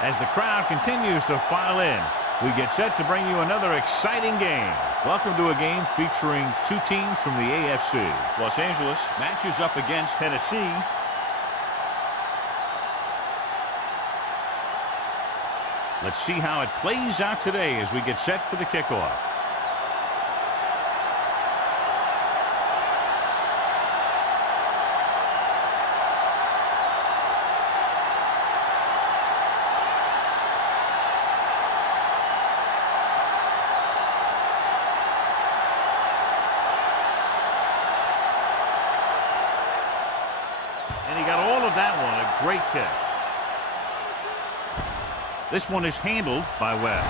As the crowd continues to file in, we get set to bring you another exciting game. Welcome to a game featuring two teams from the AFC. Los Angeles matches up against Tennessee. Let's see how it plays out today as we get set for the kickoff. And he got all of that one. A great kick. This one is handled by Webb.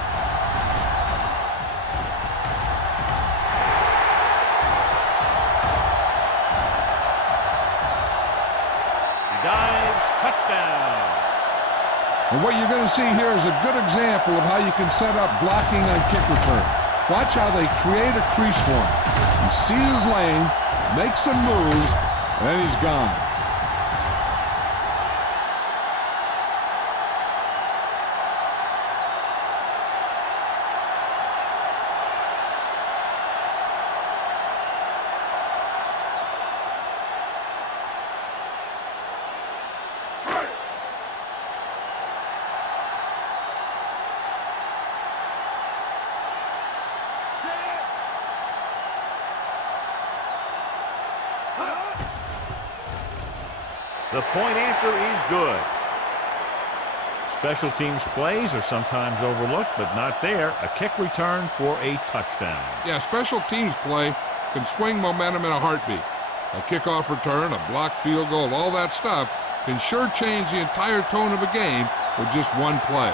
He dives. Touchdown. And what you're going to see here is a good example of how you can set up blocking on kick return. Watch how they create a crease for him. He sees his lane, makes some moves, and then he's gone. The point after is good. Special teams plays are sometimes overlooked, but not there. A kick return for a touchdown. Yeah, special teams play can swing momentum in a heartbeat. A kickoff return, a blocked field goal, all that stuff can sure change the entire tone of a game with just one play.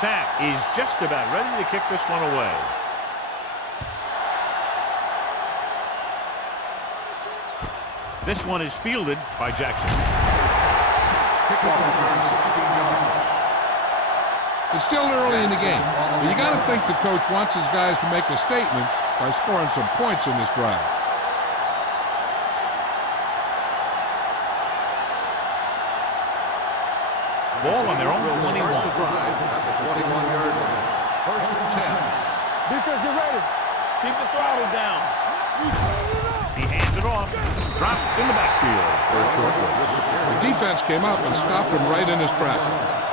Sack is just about ready to kick this one away. This one is fielded by Jackson. Kickoff return, 16 yards. It's still early in the game, but you got to think the coach wants his guys to make a statement by scoring some points in this drive. Ball on their own 21. Start the drive at the 21-yard line. First and 10. Defense, get ready. Keep the throttle down. He hands it off. Dropped in the backfield for a short loss. The defense came up and stopped him right in his track.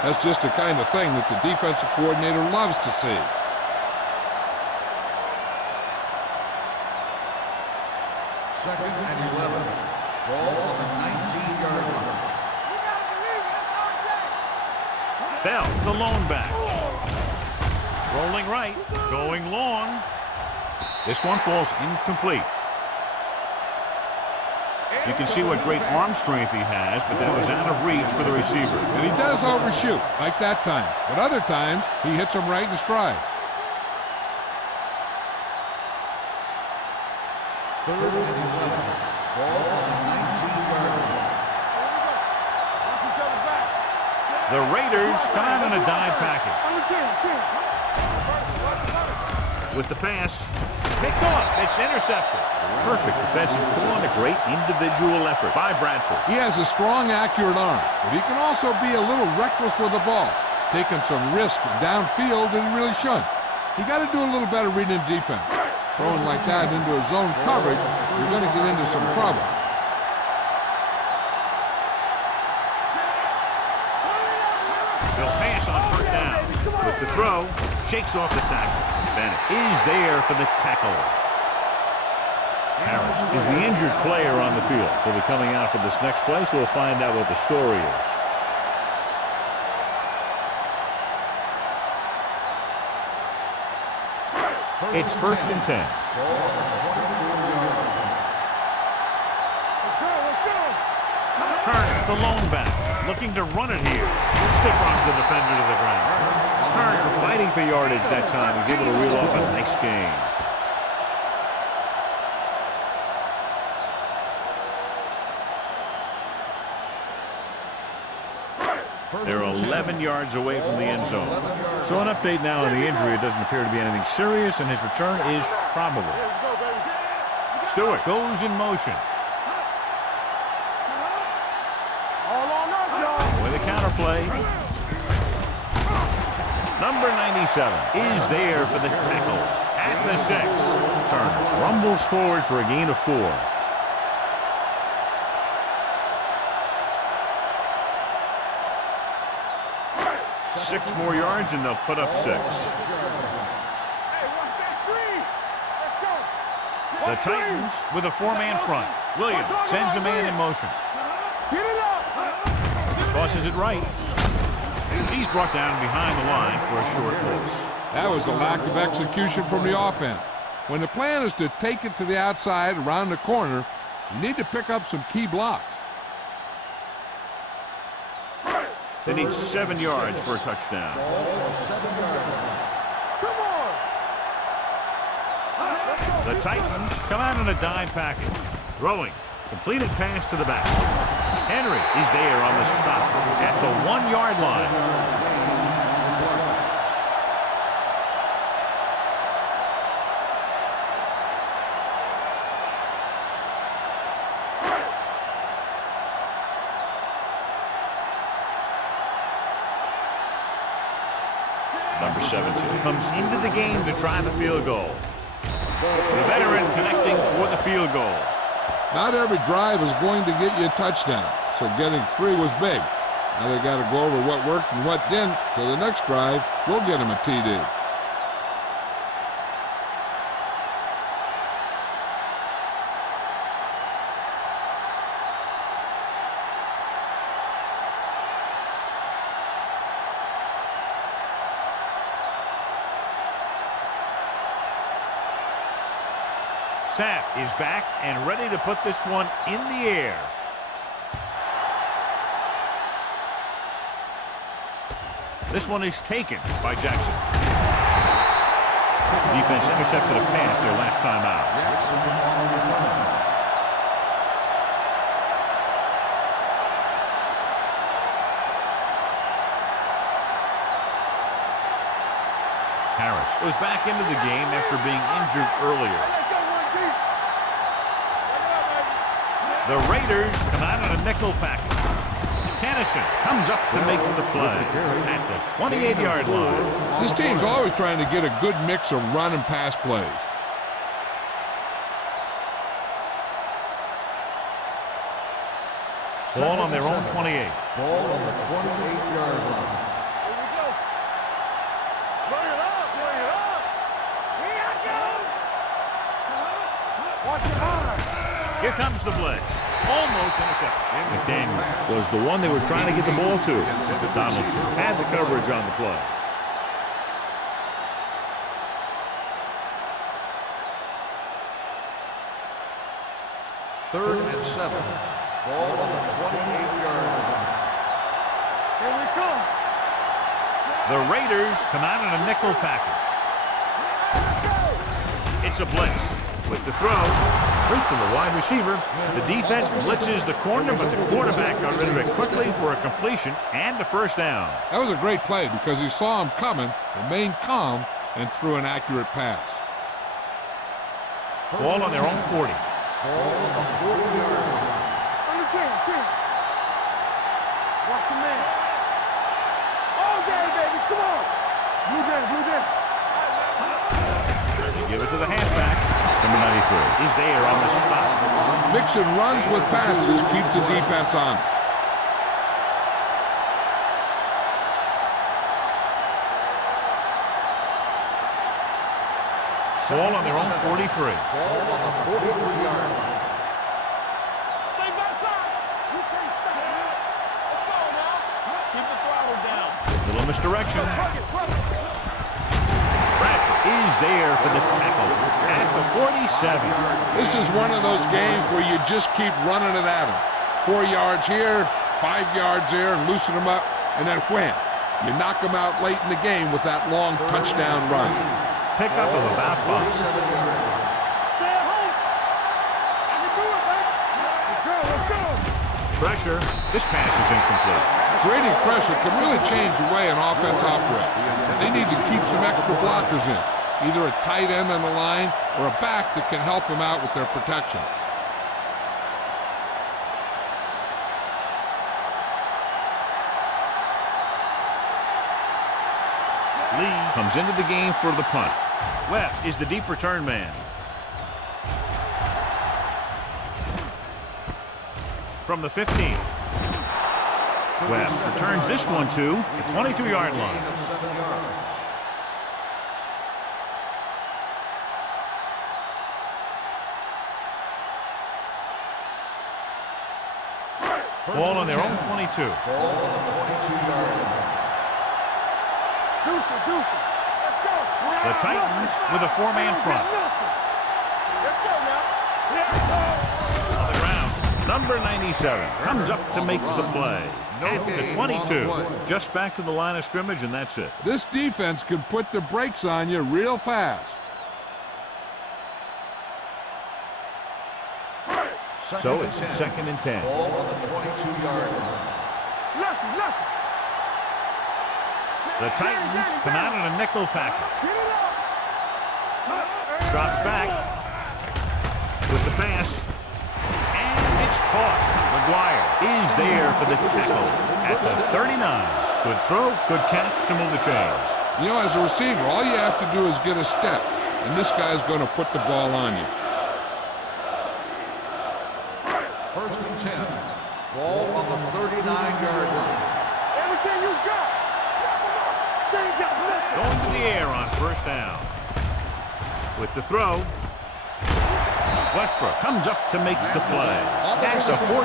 That's just the kind of thing that the defensive coordinator loves to see. Second and 11. Ball on the 19-yard line. Bell, the lone back. Rolling right, going long. This one falls incomplete. You can see what great arm strength he has, but that was out of reach for the receiver. And he does overshoot, like that time. But other times, he hits him right in stride. Third and 11. Ball on the 19-yard line. The Raiders come out in a dive package. With the pass, picked off. It's intercepted. Perfect defensive call and a great individual effort by Bradford. He has a strong, accurate arm, but he can also be a little reckless with the ball, taking some risk downfield that he really shouldn't. You got to do a little better reading defense. Throwing like that into a zone coverage, you're going to get into some trouble. They'll pass on first down. With the throw, shakes off the tackle. Bennett is there for the tackle. Harris is the injured player on the field. He'll be coming out for this next play, so we'll find out what the story is. It's first and 10. Turner, the lone back, looking to run it here. Stiff arms the defender to the ground. Turner fighting for yardage that time. He's able to reel off a nice gain. They're 11 11 yards away from the end zone. So an update now on the injury. It doesn't appear to be anything serious, and his return is probable. Stewart goes in motion. With a counterplay. Number 97 is there for the tackle at the 6. Turner rumbles forward for a gain of 4. Six more yards and they'll put up 6. The Titans with a 4-man front. Williams sends a man in motion. Tosses it right. He's brought down behind the line for a short loss. That was a lack of execution from the offense. When the plan is to take it to the outside around the corner, you need to pick up some key blocks. They need 7 yards for a touchdown. The Titans come out in a dime package. Throwing. Completed pass to the back. Henry is there on the stop at the 1-yard line. Number 17 comes into the game to try the field goal. The veteran connecting for the field goal. Not every drive is going to get you a touchdown, so getting 3 was big. Now they got to go over what worked and what didn't, so the next drive will get him a TD. Sapp is back and ready to put this one in the air. This one is taken by Jackson. Defense intercepted a pass their last time out. Harris was back into the game after being injured earlier. The Raiders come out in a nickel package. Kennison comes up to make the play at the 28-yard line. This team's always trying to get a good mix of run and pass plays. Ball on their own 28. Ball on the 28-yard line. Here comes the blitz. Almost intercepted. And McDaniel was the one they were trying to get the ball to. Donaldson had the coverage on the play. Third and 7. Ball on the 28-yard line. Here we come. The Raiders come out in a nickel package. It's a blitz. With the throw, right from the wide receiver. The defense blitzes the corner, but the quarterback got rid of it quickly for a completion and a first down. That was a great play because he saw him coming, remained calm, and threw an accurate pass. Ball on their own 40. Ball on the 40-yard line. Watch your man. All day, baby. Come on. Blue game. They give it to the halfback. Number 93 is there on the stop. Mixing runs with passes keeps the defense on. Ball on their own 43. Ball on the 43-yard line. Stay back side. You can't stop. Let's go now. Keep the throttle down. Little misdirection. Bradford is there for the tackle at the 47. This is one of those games where you just keep running it at them. 4 yards here, 5 yards there, and loosen them up, and then wham. You knock them out late in the game with that long touchdown run. Pickup of about 5. Stay at home. I can do it, baby. Let's go. Pressure. This pass is incomplete. creating pressure can really change the way an offense operates. They need to keep some extra blockers in, either a tight end on the line or a back that can help them out with their protection. Lee comes into the game for the punt. Webb is the deep return man. From the 15. Webb returns this one to the 22-yard line. Ball on their own 22. Ball on the 22-yard line. The Titans with a four-man front. Let's go now. On the ground, number 97 comes up to make the play. At the 22, just back to the line of scrimmage, and that's it. This defense can put the brakes on you real fast. So it's 2nd and 10. Ball on the 22-yard line. The Titans come out in a nickel package. Drops back with the pass, and it's caught. McGuire is there for the tackle at the 39. Good throw, good catch to move the chains. You know, as a receiver, all you have to do is get a step, and this guy's going to put the ball on you. 1st and 10. Ball on the 39-yard line. Everything you got. Going to the air on 1st down. With the throw, Westbrook comes up to make the play. That's a 44.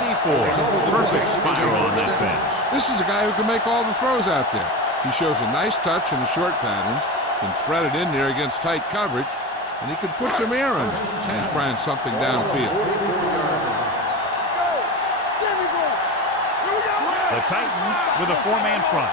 Perfect spiral on that pass. This is a guy who can make all the throws out there. He shows a nice touch in the short patterns, can thread it in there against tight coverage, and he can put some air on it when he's trying something downfield. The Titans with a four-man front.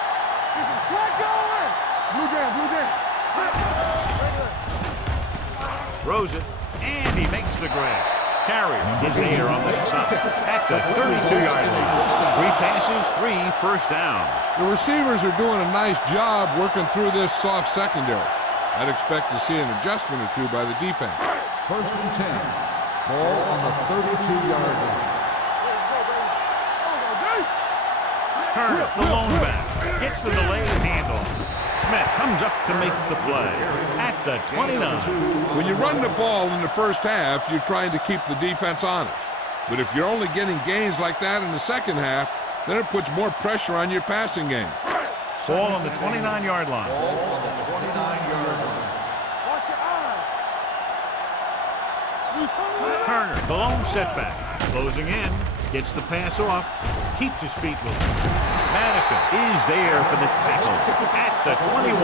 Throws it, and he makes the grab. Carrier is there on the side at the 32-yard line. 3 passes, 3 first downs. The receivers are doing a nice job working through this soft secondary. I'd expect to see an adjustment or two by the defense. 1st and 10. Ball on the 32-yard line. Turner, the lone back, gets the delayed handoff. Smith comes up to make the play at the 29. When you run the ball in the first half, you're trying to keep the defense honest. But if you're only getting gains like that in the second half, then it puts more pressure on your passing game. Ball on the 29-yard line. Ball on the 29-yard line. Watch your eyes. Turner, the lone setback, closing in, gets the pass off, keeps his feet moving. Madison is there for the tackle at the 21.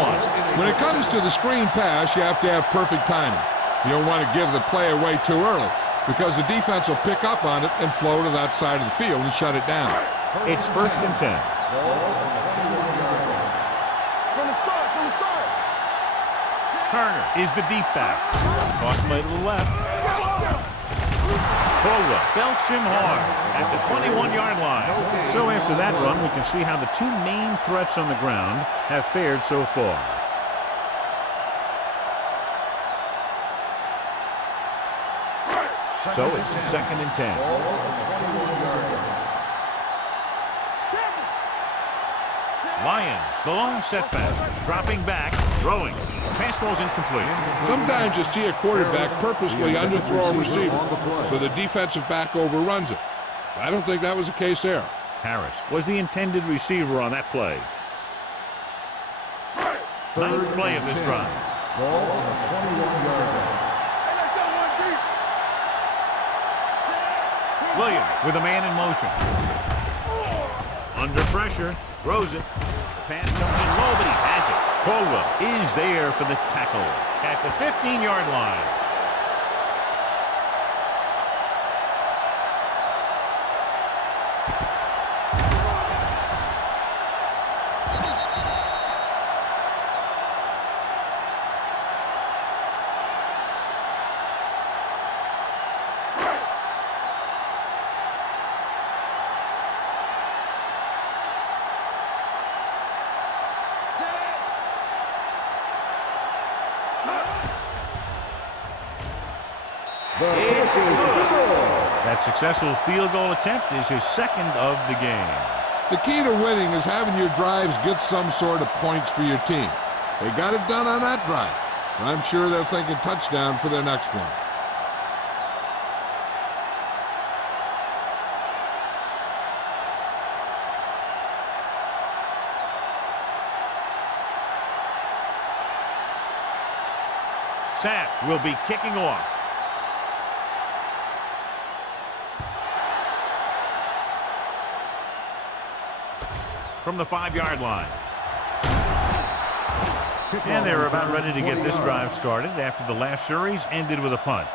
When it comes to the screen pass, you have to have perfect timing. You don't want to give the play away too early because the defense will pick up on it and flow to that side of the field and shut it down. It's 1st and 10. Ball on the 21-yard line. From the start. Turner is the deep back. Toss play to the left. Caldwell belts him hard at the 21-yard line. So after that run, we can see how the 2 main threats on the ground have fared so far. So it's 2nd and 10. Ball on the 21-yard line. Lions, the lone setback, dropping back, throwing. Pass ball's incomplete. Sometimes you see a quarterback purposely underthrow a receiver so the defensive back overruns it. I don't think that was the case there. Harris was the intended receiver on that play. 9th play of this drive. Ball on the 21-yard line. Williams with a man in motion. Under pressure, throws it. Pass comes in low, but he has it. Caldwell is there for the tackle at the 15-yard line. It's good. That successful field goal attempt is his second of the game. The key to winning is having your drives get some sort of points for your team. They got it done on that drive. And I'm sure they're thinking touchdown for their next one. Sapp will be kicking off. From the 5-yard line. And they're about ready to get this drive started after the last series ended with a punt.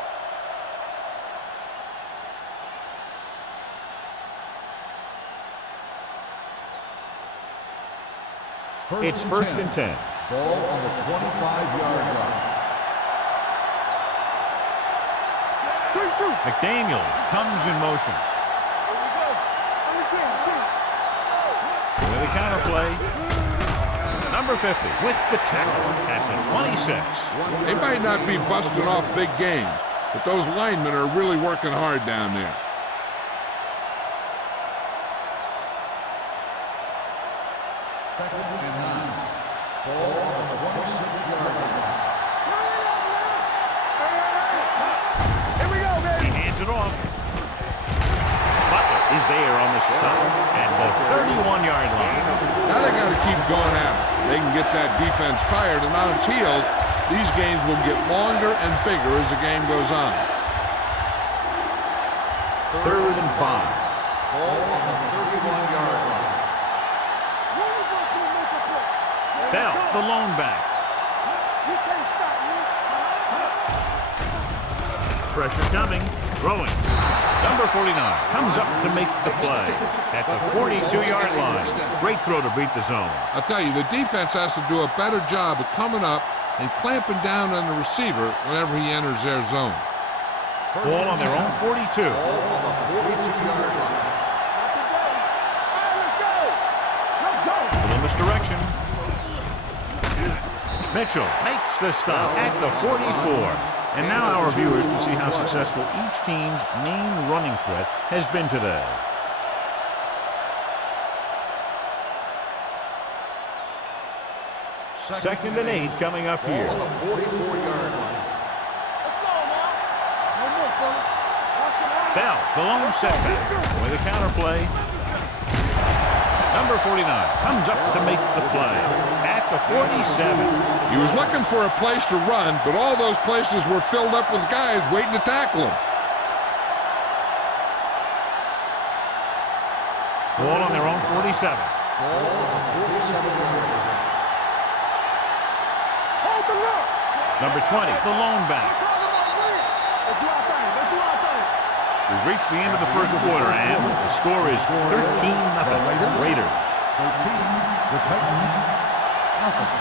It's first and 10. Ball on the 25-yard line. McDaniels comes in motion. With a counter play. Number 50 with the tackle at the 26. They might not be busting off big games, but those linemen are really working hard down there. Second and 9. Ball on the 26-yard line. Here we go, baby. He hands it off. Butler is there on the stop at the 31-yard line. Now they got to keep going at it. They can get that defense fired and on its heels. These games will get longer and bigger as the game goes on. Third and 5. Ball on the 31-yard line. Bell, the lone back. Pressure coming. Throwing. Number 49 comes up to make the play at the 42-yard line. Great throw to beat the zone. I'll tell you, the defense has to do a better job of coming up and clamping down on the receiver whenever he enters their zone. Ball on their own 42. Ball on the 42-yard line. Little misdirection. Mitchell makes the stop at the 44. And now our viewers can see how successful each team's main running threat has been today. Second and 8 coming up here. Ball on the 44-yard line. Let's go now. One more, fella. Watch it out. Bell, the lone setback with a counter play. Number 49 comes up to make the play at the 47. He was looking for a place to run, but all those places were filled up with guys waiting to tackle him. Ball on their own 47. Ball on the 47-yard line. Hold the look. Number 20, the lone back. Let's do our thing. Let's do our thing. We've reached the end of the first quarter, and the score is 13-0. Raiders. 13, the Titans, nothing.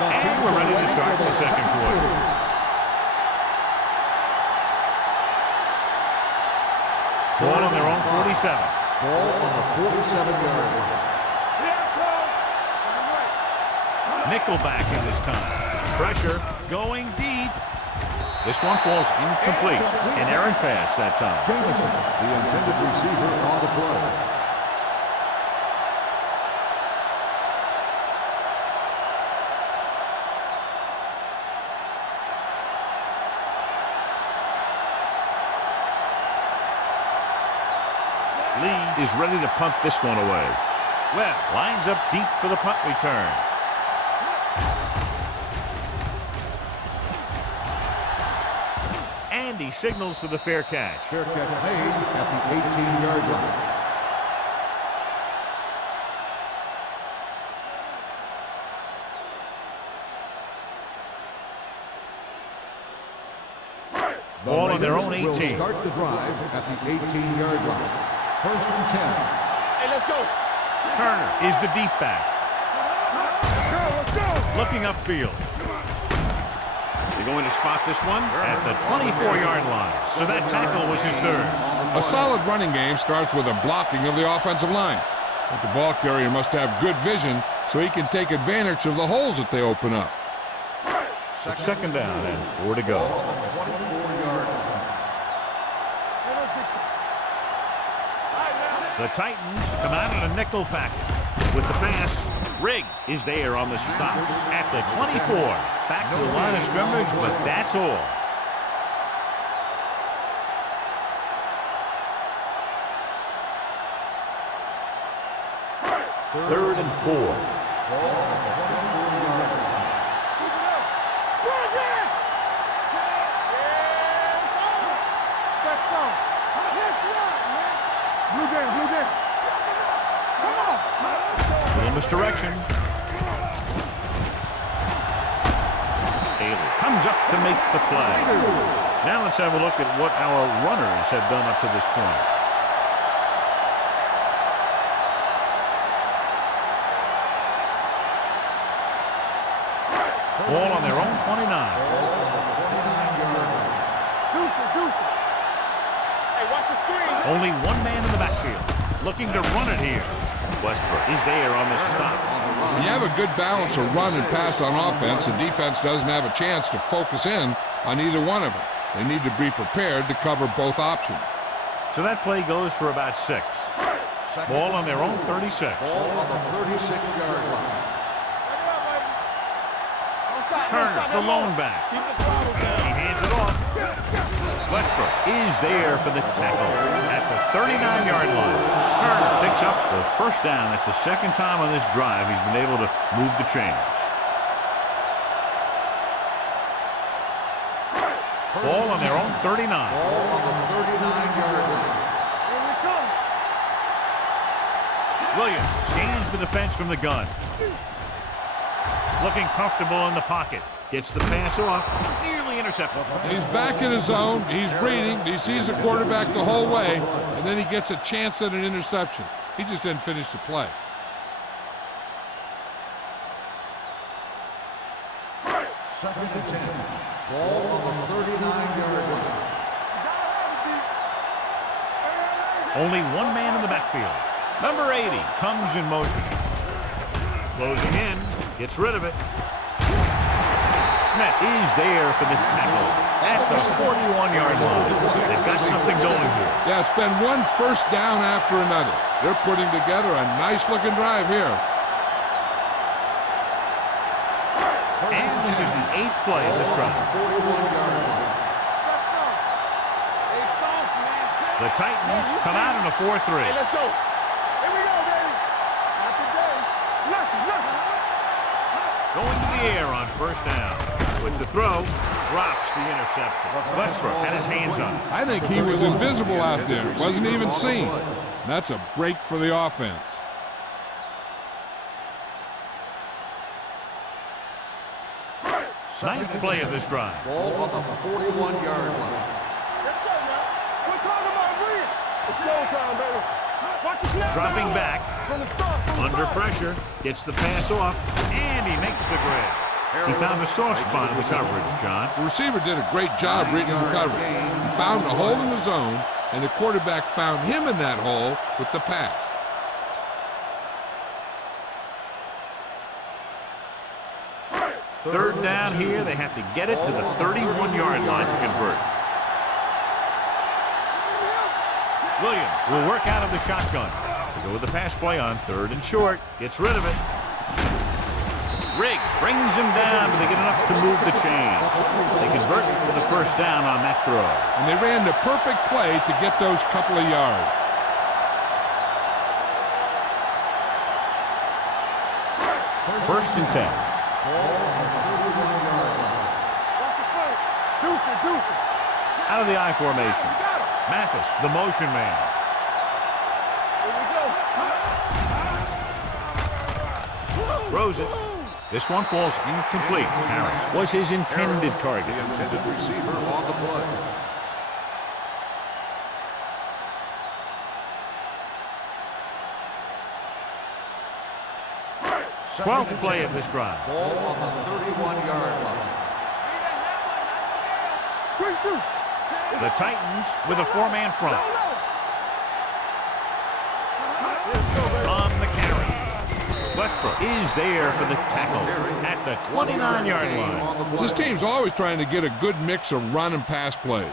And we're ready to start the second quarter. Ball on their own 47. Ball on the 47-yard line. Nickelback in this time. Pressure going deep. This one falls incomplete. An errant pass that time. Jameson, the intended receiver on the play. Lee is ready to punt this one away. Webb lines up deep for the punt return. And he signals for the fair catch. Fair catch made at the 18-yard line. Ball on their own 18. Will start the drive at the 18-yard line. First and 10. Hey, let's go. Turner is the deep back. Let's go. Looking upfield. They're going to spot this one at the 24-yard line. So that tackle was his third. A solid running game starts with a blocking of the offensive line. But the ball carrier must have good vision so he can take advantage of the holes that they open up. Second down and 4 to go. Ball on the 24-yard line. The Titans come out in a nickel package with the pass. Riggs is there on the stop at the 24. Back to the line of scrimmage, but that's all. Third and 4. Little misdirection. Taylor comes up to make the play. Now let's have a look at what our runners have done up to this point. Ball on their own 29. Hey, watch the screen. Only one man in the backfield looking to run it here. Westbrook is there on the stop. When you have a good balance of run and pass on offense, the defense doesn't have a chance to focus in on either one of them. They need to be prepared to cover both options. So that play goes for about 6. Ball on their own 36. Ball on the 36-yard line. Turner, the lone back. He hands it off. Westbrook is there for the tackle at the 39-yard line. Turner picks up the first down. That's the second time on this drive he's been able to move the chains. Ball on their own 39. Ball on the 39-yard line. Williams scans the defense from the gun. Looking comfortable in the pocket. Gets the pass off. Nearly intercepted. He's back in his zone. He's reading. He sees the quarterback the whole way, and then he gets a chance at an interception. He just didn't finish the play. Second and 10. Ball on the 39-yard line. Only one man in the backfield. Number 80 comes in motion. Closing in. Gets rid of it. Smith is there for the tackle at the 41-yard line. They've got something going here. Yeah, it's been one first down after another. They're putting together a nice-looking drive here. And this is the 8th play of this drive. 41-yard line. The Titans come out in a 4-3. Hey, let's go. Here we go, baby. Not today. Lucky. Going to the air on first down. With the throw, drops the interception. Westbrook had his hands on it. I think he was invisible out there. Wasn't even seen. That's a break for the offense. Ninth play of this drive. Ball on the 41-yard line. Let's go now. We're talking about brilliant. It's showtime, baby. Watch the snap. Dropping back. From the start. Under pressure. Gets the pass off. And he makes the grab. He found a soft spot in the coverage, John. The receiver did a great job reading the coverage. He found a hole in the zone, and the quarterback found him in that hole with the pass. Third down here. They have to get it to the 31-yard line to convert. Williams will work out of the shotgun. They go with the pass play on 3rd and short. Gets rid of it. Riggs brings him down, but they get enough to move the chains. They convert for the first down on that throw. And they ran the perfect play to get those couple of yards. First and 10. Out of the I formation. Mathis, the motion man. Throws it. This one falls incomplete. Harris was his intended target. The intended receiver on the play. 12th play of this drive. Ball on the 31-yard line. The Titans with a 4-man front. On the carry. Westbrook is there for the tackle at the 29-yard line. This team's always trying to get a good mix of run and pass plays.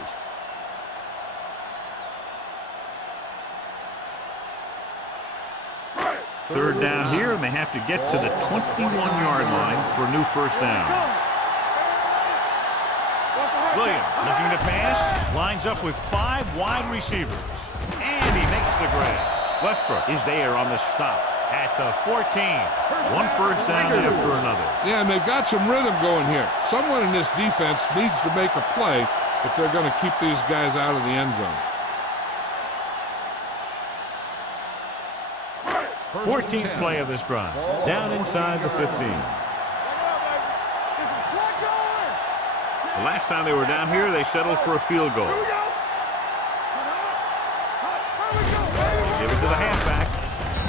Third down here, and they have to get to the 21-yard line for a new first down. Williams looking to pass, lines up with 5 wide receivers, and he makes the grab. Westbrook is there on the stop at the 14. One first down after another. Yeah, and they've got some rhythm going here. Someone in this defense needs to make a play if they're going to keep these guys out of the end zone. 14th play of this drive. Down inside the 15. The last time they were down here, they settled for a field goal. Give it to the halfback.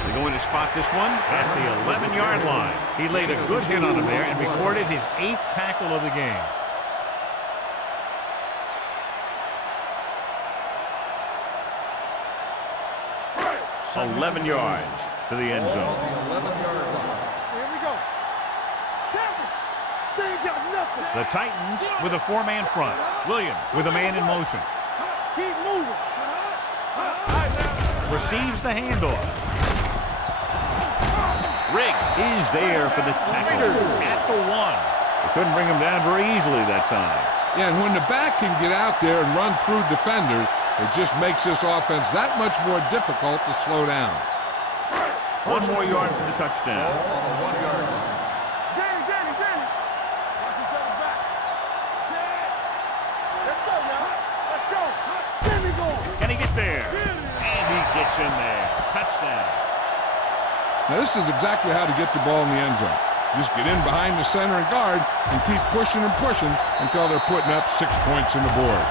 They're going to spot this one at the 11-yard line. He laid a good hit on him there and recorded his 8th tackle of the game. So 11 yards to the end zone. Here we go. They ain't got nothing. The Titans with a 4-man front. Williams with a man in motion. Keep moving. Receives the handoff. Riggs is there for the tackle at the 1. They couldn't bring him down very easily that time. Yeah, and when the back can get out there and run through defenders, it just makes this offense that much more difficult to slow down. 1 more yard for the touchdown. On the 1-yard line. Danny. Watch each other back. Set. Let's go now. Let's go. Danny going. Can he get there? And he gets in there. Touchdown. Now, this is exactly how to get the ball in the end zone. Just get in behind the center and guard and keep pushing and pushing until they're putting up 6 points on the board.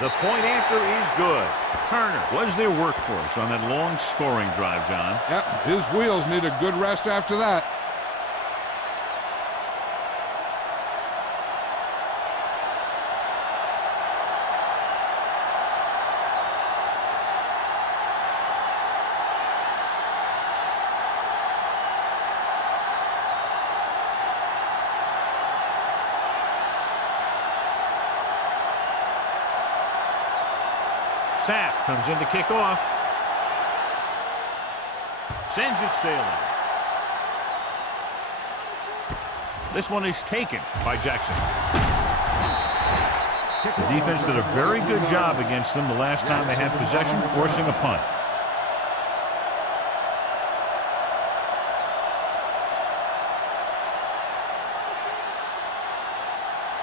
The point after is good. Turner was their workhorse on that long scoring drive, John. Yep, his wheels need a good rest after that. Sapp comes in to kick off. Sends it sailing. This one is taken by Jackson. The defense did a very good job against them the last time they had possession, forcing a punt.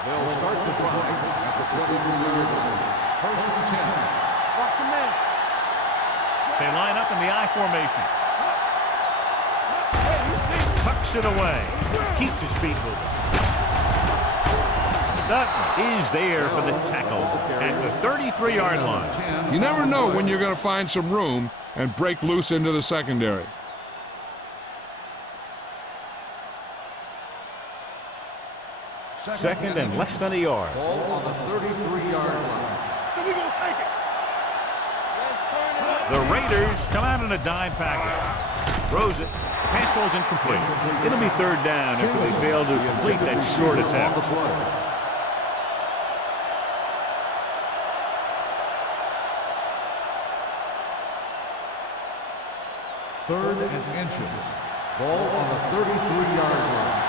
They'll start the drive at the 22-yard line. First and 10. Watch him in. They line up in the I formation. Tucks it away. Keeps his feet moving. Dutton is there for the tackle at the 33-yard line. You never know when you're going to find some room and break loose into the secondary. Second and less than a yard. Ball on the 33-yard line. So we gonna take it. The Raiders come out in a dime package. Throws it. Pass falls incomplete. It'll be third down after they fail to complete that short attempt. Third and inches. Ball on the 33-yard line.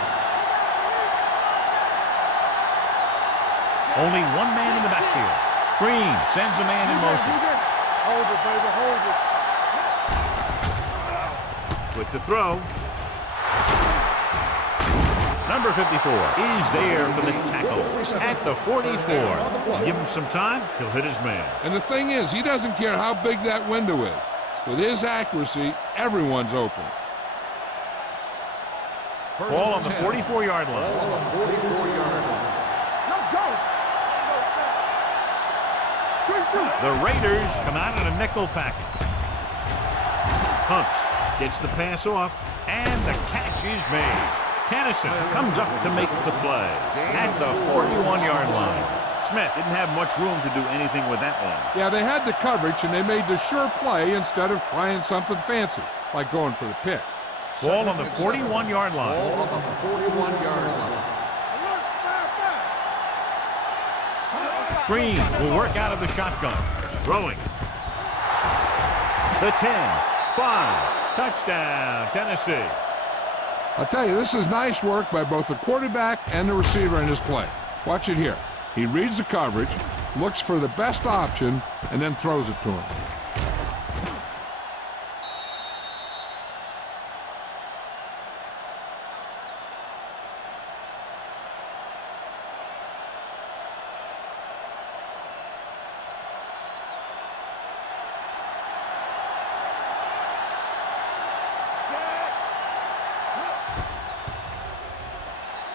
Only one man in the backfield. Green sends a man in motion. Hold it, baby, hold it. With the throw. Number 54 is there for the tackle at the 44. Give him some time, he'll hit his man. And the thing is, he doesn't care how big that window is. With his accuracy, everyone's open. Ball on the 44-yard line. Ball on the 44-yard line. Let's go. The Raiders come out in a nickel package. Humps gets the pass off. And the catch is made. Tennyson comes up to make the play at the 41-yard line. Smith didn't have much room to do anything with that one. Yeah, they had the coverage, and they made the sure play instead of trying something fancy, like going for the pick. Ball on the 41-yard line. Ball on the 41-yard line. Green will work out of the shotgun. Throwing. The 10, 5, touchdown, Tennessee. I'll tell you, this is nice work by both the quarterback and the receiver in his play. Watch it here. He reads the coverage, looks for the best option, and then throws it to him.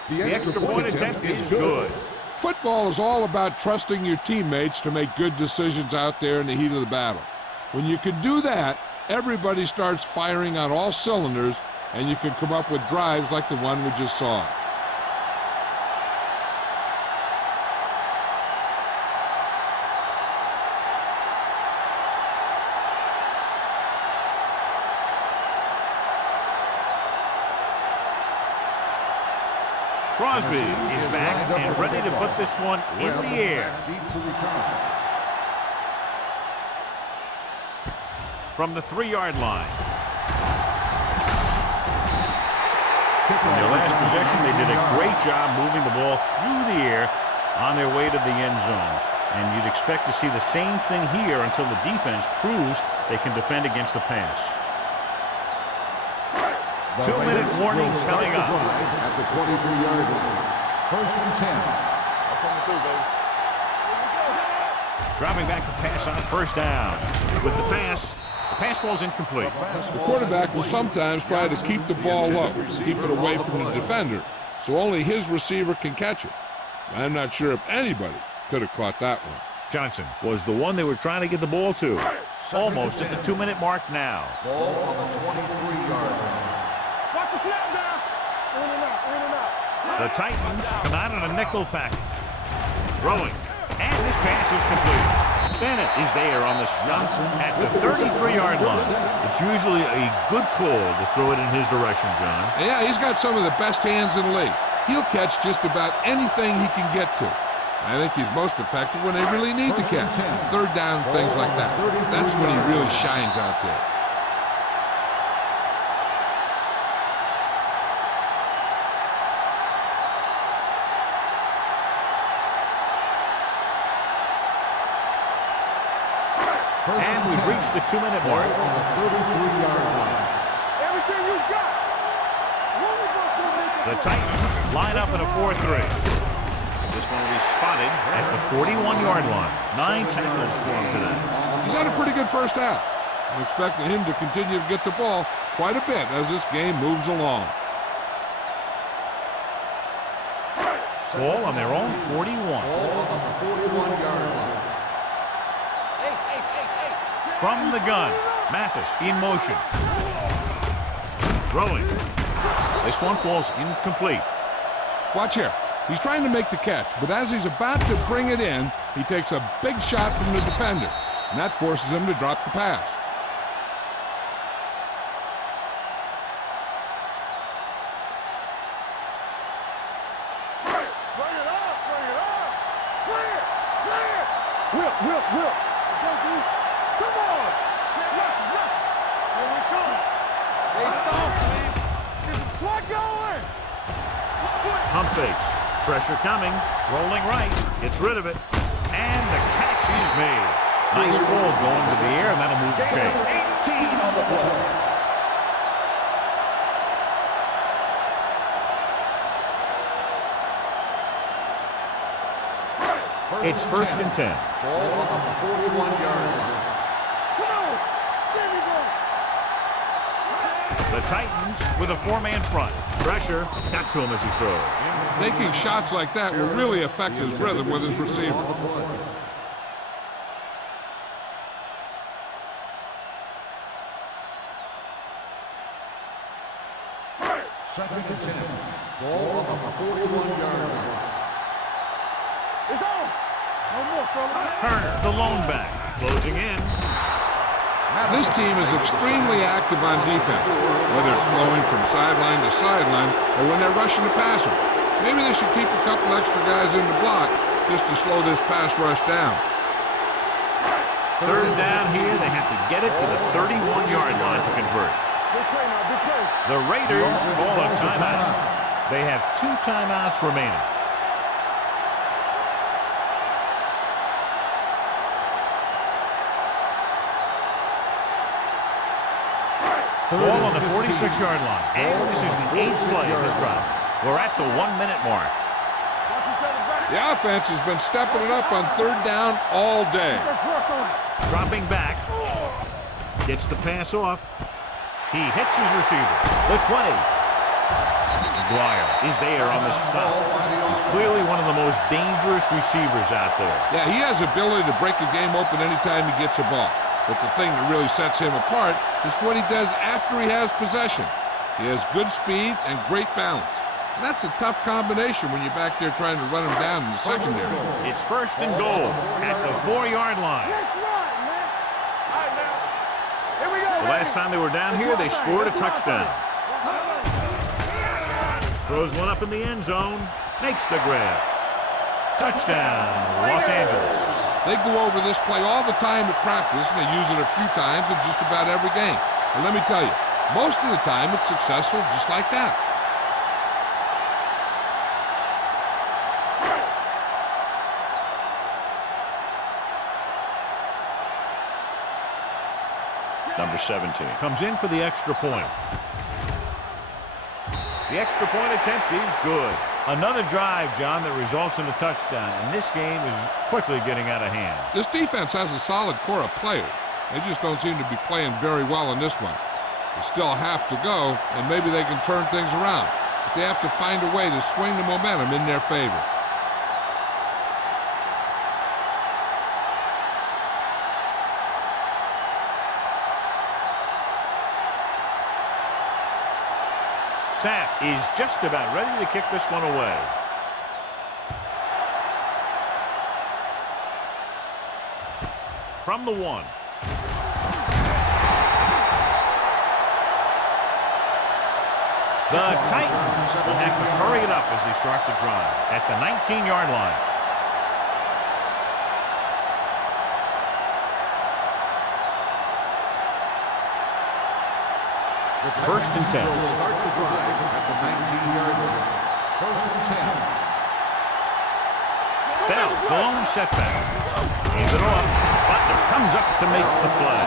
The extra point attempt is good. Football is all about trusting your teammates to make good decisions out there in the heat of the battle. When you can do that, everybody starts firing on all cylinders, and you can come up with drives like the one we just saw. Crosby is back and ready to put this one in the air. From the 3-yard line. In their last possession, they did a great job moving the ball through the air on their way to the end zone. And you'd expect to see the same thing here until the defense proves they can defend against the pass. 2-minute warning coming up. At the 23-yard line. 1st and 10. That's on the 2, baby. Dropping back the pass on 1st down. With the pass falls incomplete. The quarterback will sometimes try to keep the ball low, keep it away from the defender, so only his receiver can catch it. I'm not sure if anybody could have caught that one. Johnson was the one they were trying to get the ball to. Almost at the 2-minute mark now. Ball on the 23-yard line. Watch the snap down. In and out, in and out. The Titans come out in a nickel package. Throwing. And this pass is complete. Bennett is there on the stop at the 33-yard line. It's usually a good call to throw it in his direction, John. Yeah, he's got some of the best hands in the league. He'll catch just about anything he can get to. I think he's most effective when they really need to catch. 3rd down, things like that. That's when he really shines out there. And we've reached the 2-minute mark. On the 33-yard line. Everything you got. The Titans line up in a 4-3. This one will be spotted at the 41-yard line. 9 tackles for him today. He's had a pretty good first half. I'm expecting him to continue to get the ball quite a bit as this game moves along. Ball on their own 41. Ball on the 41-yard line. From the gun, Mathis in motion. Throwing. This one falls incomplete. Watch here. He's trying to make the catch, but as he's about to bring it in, he takes a big shot from the defender, and that forces him to drop the pass. Bring it up, bring it up. Clear, clear. Will. Come on. Left. Here we go. They soft, man. Get the flag going. Pump fakes. Pressure coming. Rolling right. Gets rid of it. And the catch is made. Nice ball going to the air, and that'll move the chain. 18 on the play. It's 1st and 10. Ball on the 41-yard line. Come on. There we go. The Titans with a 4-man front. Pressure got to him as he throws. Making shots like that will really affect his rhythm with his receiver. Turner, the lone back, closing in. This team is extremely active on defense, whether it's flowing from sideline to sideline or when they're rushing the passer. Maybe they should keep a couple extra guys in the block just to slow this pass rush down. Third down here, they have to get it to the 31-yard line to convert. The Raiders call a timeout. They have 2 timeouts remaining. Ball on the 46-yard line. And this is the 8th play of this drive. We're at the 1-minute mark. The offense has been stepping it up on third down all day. Dropping back. Gets the pass off. He hits his receiver. The 20. McGuire is there on the stop. He's clearly one of the most dangerous receivers out there. Yeah, he has the ability to break a game open anytime he gets a ball. But the thing that really sets him apart is what he does after he has possession. He has good speed and great balance. And that's a tough combination when you're back there trying to run him down in the secondary. It's 1st and goal at the 4-yard line. The last time they were down here, they scored a touchdown. Throws one up in the end zone. Makes the grab. Touchdown, Los Angeles. They go over this play all the time at practice, and they use it a few times in just about every game. And let me tell you, most of the time it's successful just like that. Number 17 comes in for the extra point. The extra point attempt is good. Another drive, John, that results in a touchdown, and this game is quickly getting out of hand. This defense has a solid core of players. They just don't seem to be playing very well in this one. They still have to go, and maybe they can turn things around. But they have to find a way to swing the momentum in their favor. Sapp is just about ready to kick this one away. From the 1. The Titans will have to hurry it up as they start the drive at the 19-yard line. First and 10. Start the drive at the 19-yard line. 1st and 10. Bell, the lone setback. Hands it off. Butler comes up to make the play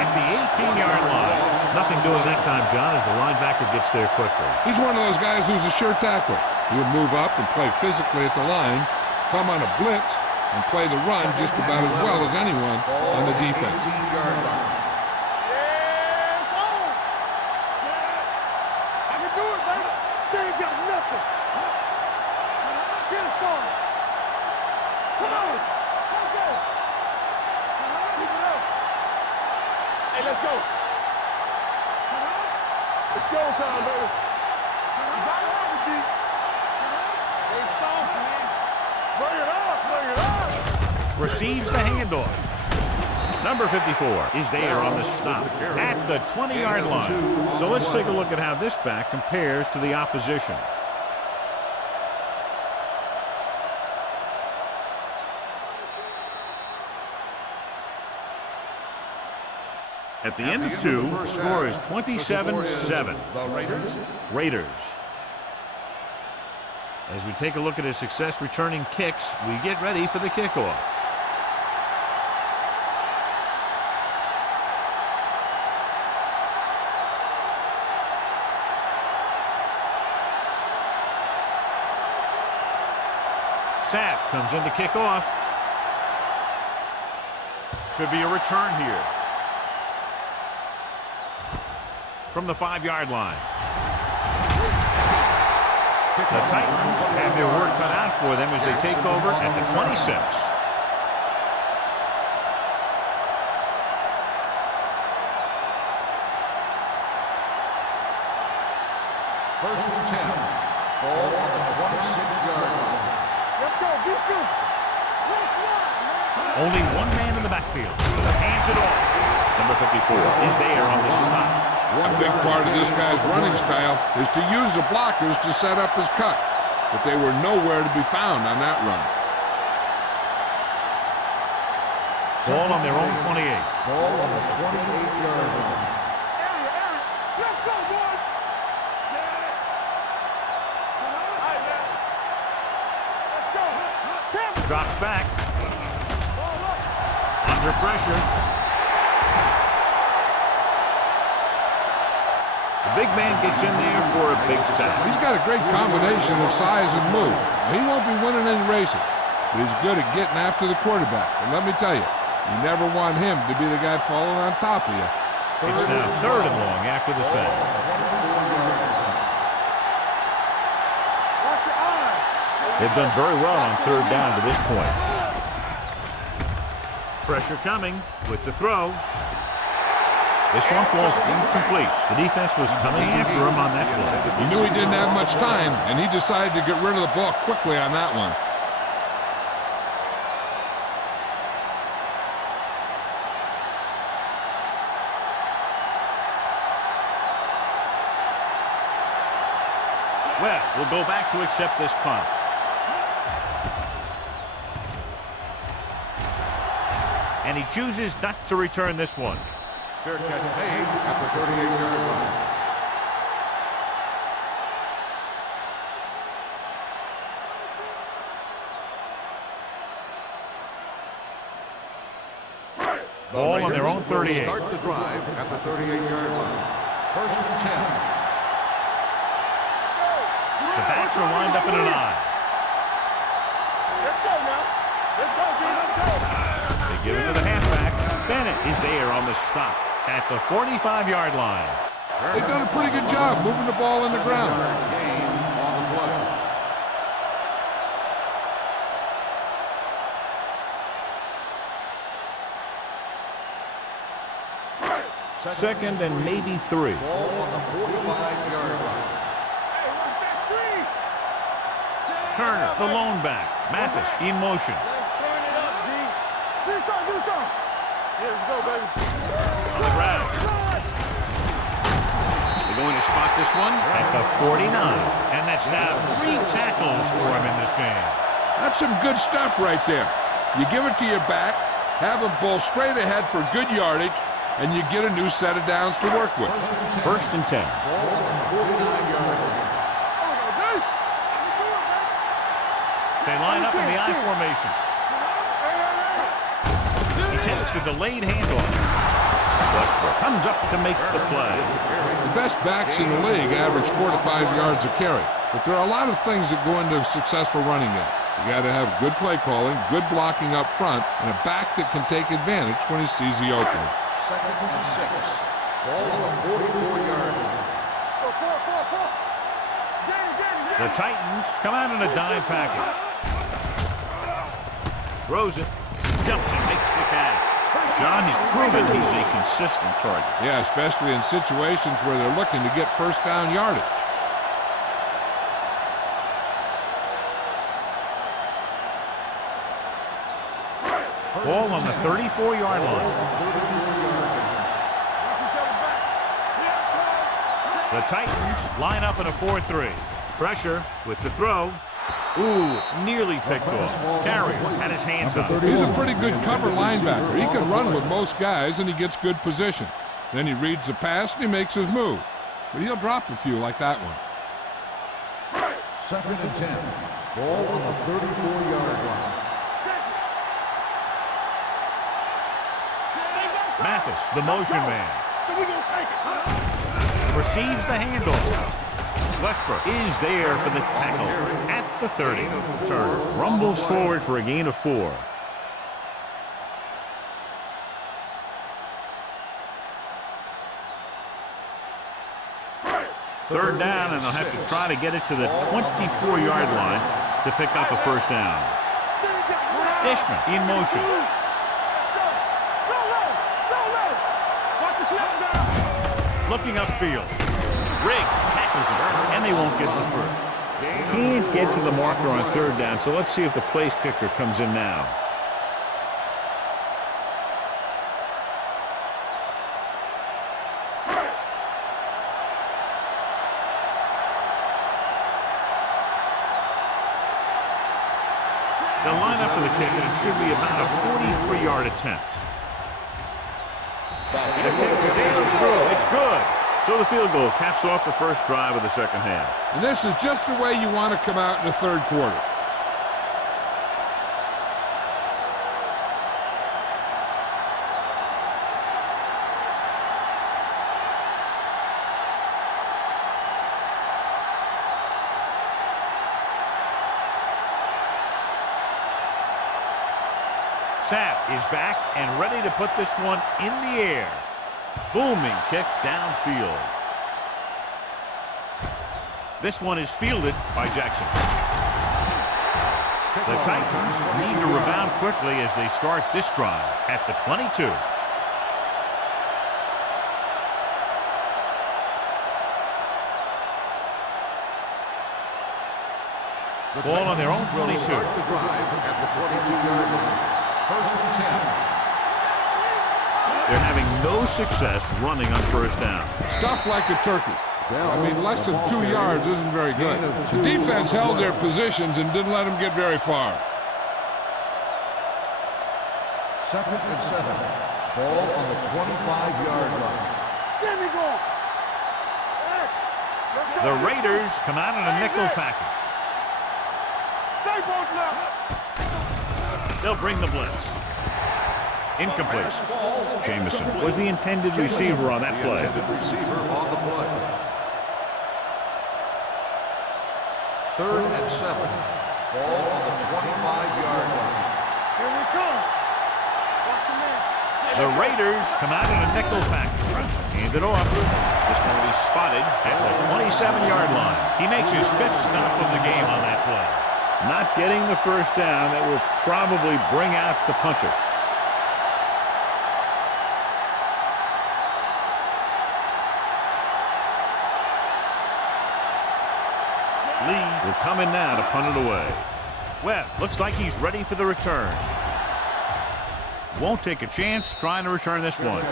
at the 18-yard line. Nothing doing that time, John, as the linebacker gets there quickly. He's one of those guys who's a sure tackler. He'll move up and play physically at the line, come on a blitz, and play the run just about as well as anyone on the defense. 18-yard line. Let's go. It's showtime, baby. You got it out, D. They soft, man. Bring it up, bring it up. Receives the handoff. Number 54 is there on the stop at the 20-yard line. So let's take a look at how this back compares to the opposition. At the end of 2, score is 27-7. The Raiders. As we take a look at his success returning kicks, we get ready for the kickoff. Sapp comes in to kick off. Should be a return here. From the 5-yard line. The Titans have their work cut out for them as they take over at the 26. First and 10. Ball on the 26-yard line. Let's go, defense. Let's run, man. Only one man in the backfield. Hands it off. Number 54 is there on the stop. One big part of this guy's running style is to use the blockers to set up his cut, but they were nowhere to be found on that run. Ball on their own 28. Ball on the 28-yard line. Let's go, boys. All right, man. Let's go. Campbell. Drops back. Under pressure. The big man gets in there for a big sack. He's got a great combination of size and move. He won't be winning any races, but he's good at getting after the quarterback. And let me tell you, you never want him to be the guy falling on top of you. It's now 3rd and long after the sack. Watch your eyes. They've done very well on 3rd down to this point. Pressure coming with the throw. This one falls incomplete. The defense was coming after him on that play. He knew he didn't have much time, and he decided to get rid of the ball quickly on that one. Well, we'll go back to accept this punt. And he chooses not to return this one. Fair catch made at the 38-yard line. Ball on their own 38. Start the drive at the 38-yard line. 1st and 10. The backs are lined up in an eye. Let's go now. Let's go, D. Let's go. They give it to the halfback. Bennett is there on the stop at the 45-yard line. They've done a pretty good job moving the ball in the ground. Gain on the play. Second and maybe 3. Ball on the 45-yard line. Hey, watch that screen. Turner, the lone back. Mathis in motion. Let's turn it up, D. Do something, do something. Here we go, baby. On the ground. They're going to spot this one at the 49. And that's now 3 tackles for him in this game. That's some good stuff right there. You give it to your back, have him bowl straight ahead for good yardage, and you get a new set of downs to work with. 1st and 10. Ball on the 49-yard line. They line up in the I formation. He takes the delayed handoff. Westbrook comes up to make the play. The best backs in the league average 4 to 5 yards a carry, but there are a lot of things that go into a successful running game. You got to have good play calling, good blocking up front, and a back that can take advantage when he sees the opening. 2nd and 6. Ball on the 44-yard line. The Titans come out in a dime package. Throws it, jumps and makes the catch. John, he's proven he's a consistent target. Yeah, especially in situations where they're looking to get 1st down yardage. Ball on the 34-yard line. The Titans line up in a 4-3. Pressure with the throw. Ooh, nearly picked off. Carrier had his hands up. He's a pretty good cover linebacker. He can run with most guys, and he gets good position. Then he reads the pass, and he makes his move. But he'll drop a few like that one. 2nd and 10. Ball on the 34-yard line. Mathis, the motion man. So we're going to take it. Receives the handoff. Westbrook is there for the tackle at the 30. Turner rumbles forward for a gain of 4. Third down, and they'll have to try to get it to the 24-yard line to pick up a 1st down. Ishmael in motion. Looking upfield. Riggs tackles him, and they won't get the 1st. Can't get to the marker on 3rd down, so let's see if the place kicker comes in now. They'll line up for the kick, and it should be about a 43-yard attempt. The kick sails through. It's good. So the field goal caps off the first drive of the second half. And this is just the way you want to come out in the third quarter. Sapp is back and ready to put this one in the air. Booming kick downfield. This one is fielded by Jackson. The Titans need to rebound quickly as they start this drive at the 22. Ball on their own 22. Start the drive at the 22-yard line. First and 10. They're having no success running on first down. Stuff like a turkey. I mean, less than 2 yards isn't very good. The defense held their positions and didn't let them get very far. Second and 7. Ball on the 25-yard line. Let me go. The Raiders come out in a nickel package. Stay both left. They'll bring the blitz. Incomplete. Jamison was the intended receiver on that play. Third and 7. Ball on the 25-yard line. Here we come. Watch the man. The Raiders come out in a nickel package. Hand it off. This one will be spotted at the 27-yard line. He makes his 5th stop of the game on that play. Not getting the first down, that will probably bring out the punter. Lee will come in now to punt it away. Well, looks like he's ready for the return. Won't take a chance trying to return this one.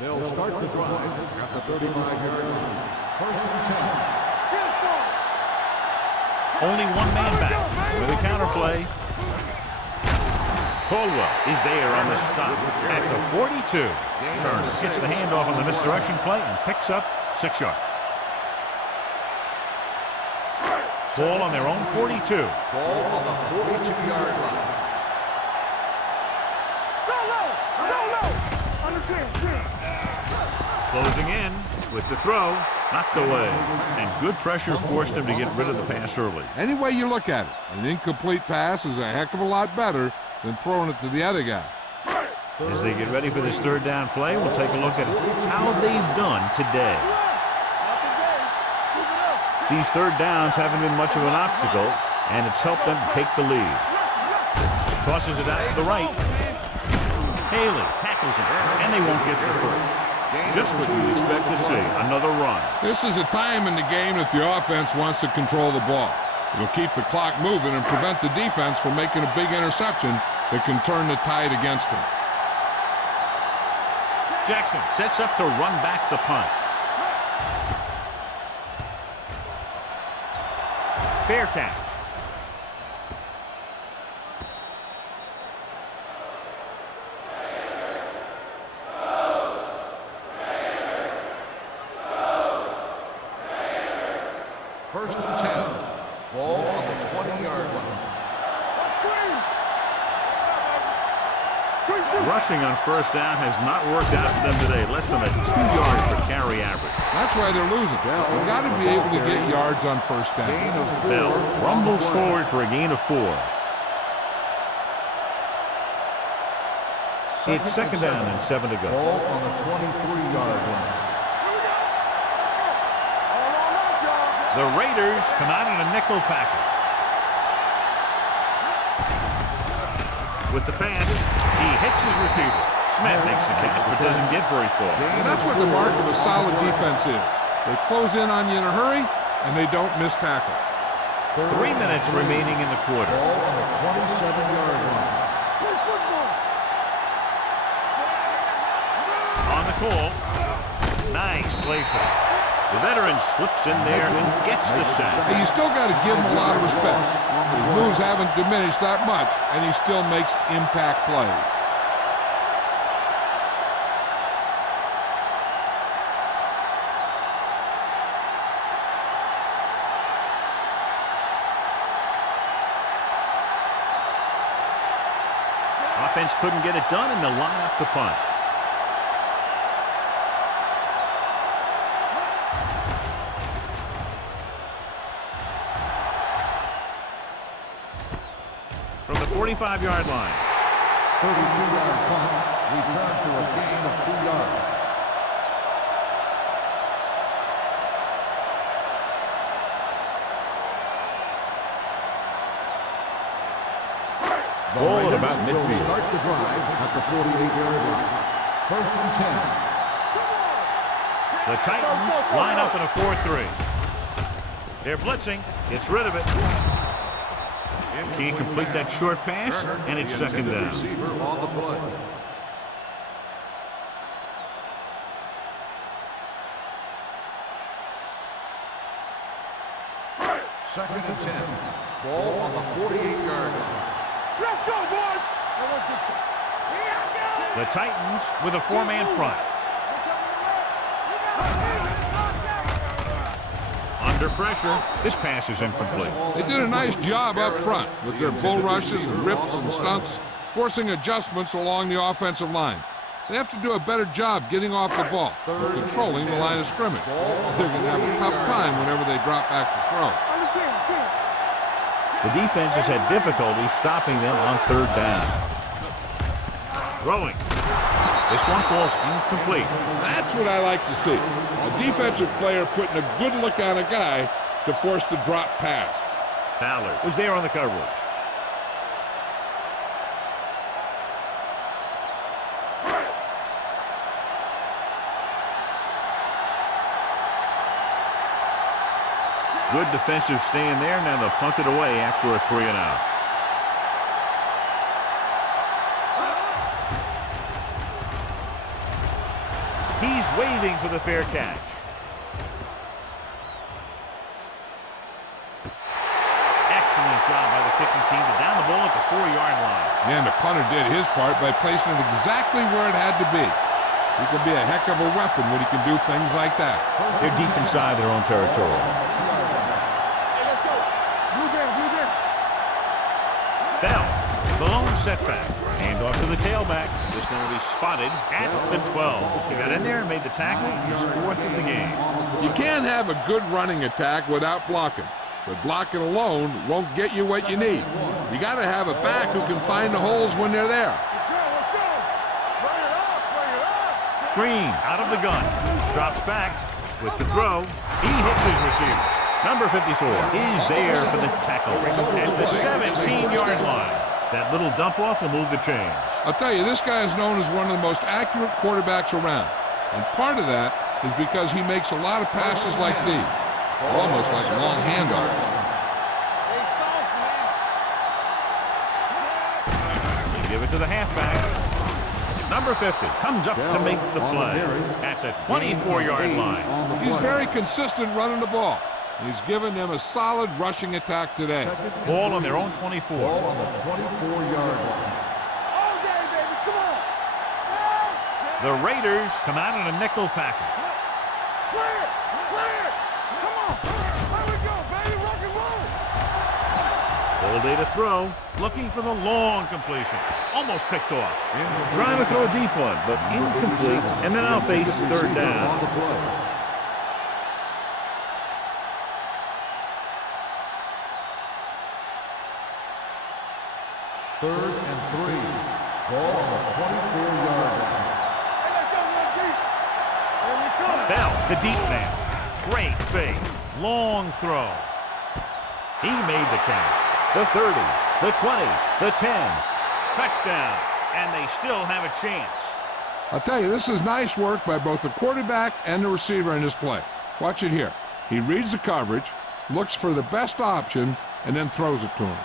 They'll start the drive at the 35-yard line. First and 10. Only one man back with a counterplay. Caldwell is there on the stop at the 42. Turner gets the handoff on the misdirection play and picks up 6 yards. Ball on their own 42. Ball on the 42-yard line. Closing in with the throw, knocked away, and good pressure forced him to get rid of the pass early. Any way you look at it, an incomplete pass is a heck of a lot better than throwing it to the other guy. As they get ready for this third down play, we'll take a look at how they've done today. These third downs haven't been much of an obstacle, and it's helped them take the lead. Tosses it out to the right. Haley tackles him, and they won't get the first. Just what you'd expect to see, another run. This is a time in the game that the offense wants to control the ball. It'll keep the clock moving and prevent the defense from making a big interception that can turn the tide against them. Jackson sets up to run back the punt. Fair catch. First and 10. Ball on the 20-yard line. Rushing on first down has not worked out for them today. Less than a 2-yard per carry average. That's why they're losing. You've got to be able to get yards on first down. Bell rumbles forward for a gain of 4. It's second down and 7 to go. Ball on the 23-yard line. The Raiders come out in a nickel package. With the pass, he hits his receiver. Smith makes the catch but doesn't get very far. And that's what the mark of a solid defense is. They close in on you in a hurry, and they don't miss tackle. 3 minutes remaining in the quarter. Ball on the 27-yard line. call. Nice play for him. The veteran slips in there and gets the sack. Hey, you still got to give him a lot of respect. His moves haven't diminished that much, and he still makes impact plays. Offense couldn't get it done, and they'll line up to punt. From the 45-yard line. 32-yard punt. Return for a gain of 2 yards. Ball at about midfield. Start the drive at the 48-yard line. 1st and 10. The Titans line up in a 4-3. They're blitzing. Gets rid of it. Can't complete that short pass, and it's 2nd down. Receiver on the play. Second and 10. Ball on the 48-yard line. Let's go, boys! The Titans with a 4-man front. Under pressure, this pass is incomplete. They did a nice job up front with their bull rushes and rips and stunts, forcing adjustments along the offensive line. They have to do a better job getting off the ball and controlling the line of scrimmage. They're going to have a tough time whenever they drop back to throw. The defense has had difficulty stopping them on 3rd down. Throwing. This one falls incomplete. That's what I like to see. A defensive player putting a good look on a guy to force the drop pass. Fowler was there on the coverage. Good defensive stand there. Now they'll punt it away after a 3-and-out. He's waving for the fair catch. Excellent job by the kicking team to down the ball at the 4-yard line. And the punter did his part by placing it exactly where it had to be. He can be a heck of a weapon when he can do things like that. They're deep inside their own territory. Bell, the lone setback. Hand off to the tailback. This one will be spotted at the 12. He got in there and made the tackle. He's 4th in the game. You can't have a good running attack without blocking. But blocking alone won't get you what you need. You got to have a back who can find the holes when they're there. Green out of the gun. Drops back with the throw. He hits his receiver. Number 54 is there for the tackle at the 17-yard line. That little dump-off will move the chains. I'll tell you, this guy is known as one of the most accurate quarterbacks around. And part of that is because he makes a lot of passes like these, almost like long handoffs. They give it to the halfback. Number 50 comes up to make the play at the 24-yard line. He's very consistent running the ball. He's given them a solid rushing attack today. Ball on their own 24. Ball on the 24-yard line. The Raiders come out in a nickel package. Clear! Clear! Come on! Here we go, baby! Rock and roll! All day to throw. Looking for the long completion. Almost picked off. Trying to throw a deep one, but incomplete. And then I'll face 3rd down. Third and 3. Ball on the 24-yard line. Bell, the deep man. Great fake. Long throw. He made the catch. The 30, the 20, the 10. Touchdown. And they still have a chance. I'll tell you, this is nice work by both the quarterback and the receiver in this play. Watch it here. He reads the coverage, looks for the best option, and then throws it to him.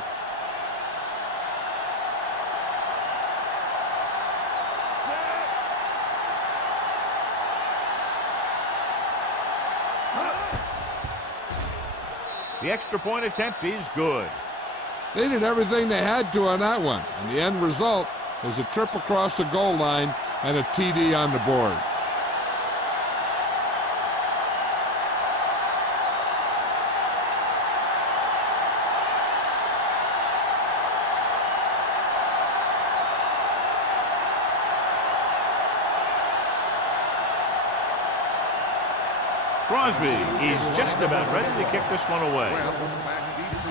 The extra point attempt is good. They did everything they had to on that one, and the end result is a trip across the goal line and a TD on the board. Crosby is just about ready to kick this one away.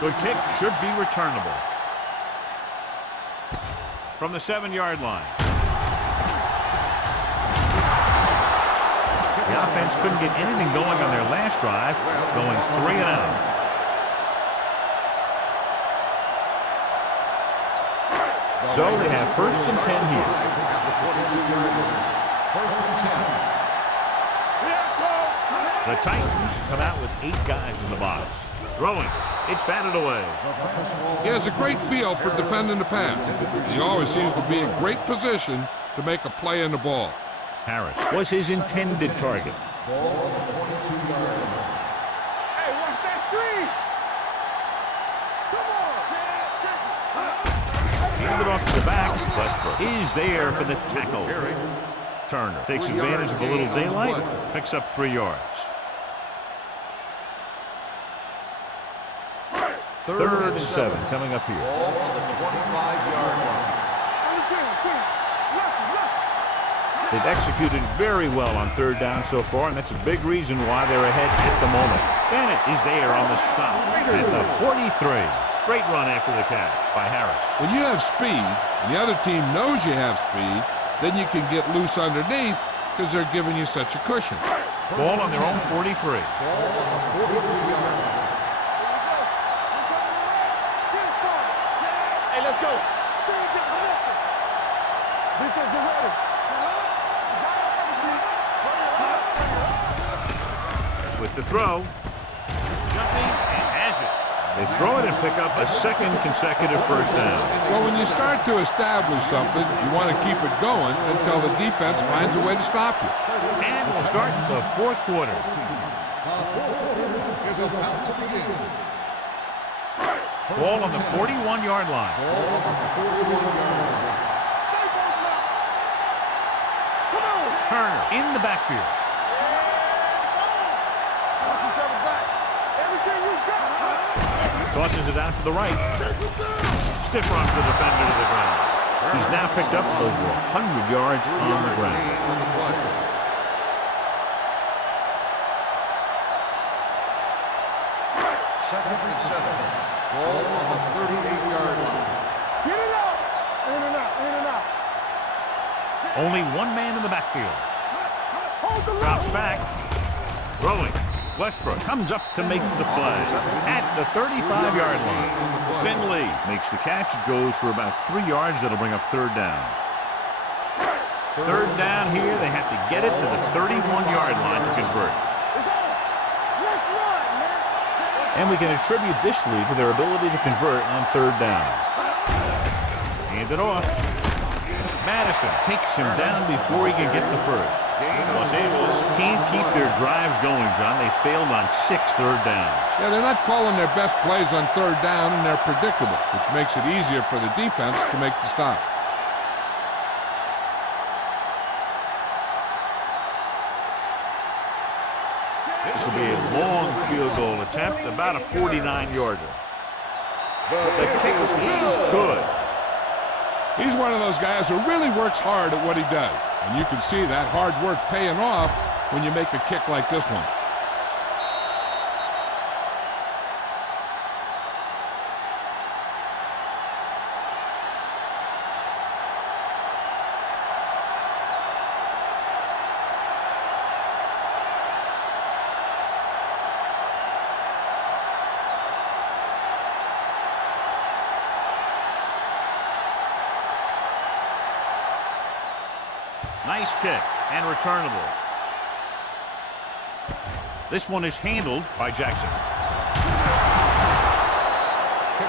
Good kick, should be returnable. From the 7-yard line. The offense couldn't get anything going on their last drive, going 3 and out. So they have 1st and 10 here. First and 10. The Titans come out with 8 guys in the box. Throwing. It's batted away. He has a great feel for defending the pass. He always seems to be in great position to make a play in the ball. Harris was his intended target. Ball on the 22-yard line. Hey, watch that screen. Come on. Handed off to the back. Westbrook is there for the tackle. Turner takes advantage of a little daylight, picks up 3 yards. 3rd and 7 coming up here. Ball on the 25-yard line. They've executed very well on 3rd down so far, and that's a big reason why they're ahead at the moment. Bennett is there on the stop at the 43. Great run after the catch by Harris. When you have speed, and the other team knows you have speed, then you can get loose underneath because they're giving you such a cushion. Ball on their own 43. Ball on the 43-yard line. Hey, let's go. Defense, get ready. With the throw, jumping and has it. They throw it and pick up a 2nd consecutive 1st down. Well, when you start to establish something, you want to keep it going until the defense finds a way to stop you. And we'll start the 4th quarter. Is about to begin. Ball on the 41-yard line. Ball on the 41-yard line. Turner in the backfield. Tosses it out to the right. Stiff arms the defender to the ground. He's now picked up over 100 yards on the ground. Second and 7. Ball on the 38-yard line. Get it out. In and out, in and out. Only 1 man in the backfield. Hold the Drops line. back. Throwing. Westbrook comes up to make the play at the 35-yard line. Finley makes the catch. It goes for about 3 yards. That'll bring up 3rd down. 3rd down here. They have to get it to the 31-yard line to convert. And we can attribute this lead to their ability to convert on 3rd down. Hand it off. Madison takes him down before he can get the 1st. Los Angeles can't keep their drives going, John. They failed on 6 3rd downs. Yeah, they're not calling their best plays on 3rd down, and they're predictable, which makes it easier for the defense to make the stop. This will be a long field goal attempt, about a 49-yarder. The kick is good. He's one of those guys who really works hard at what he does. And you can see that hard work paying off when you make a kick like this one. Nice kick and returnable. This one is handled by Jackson.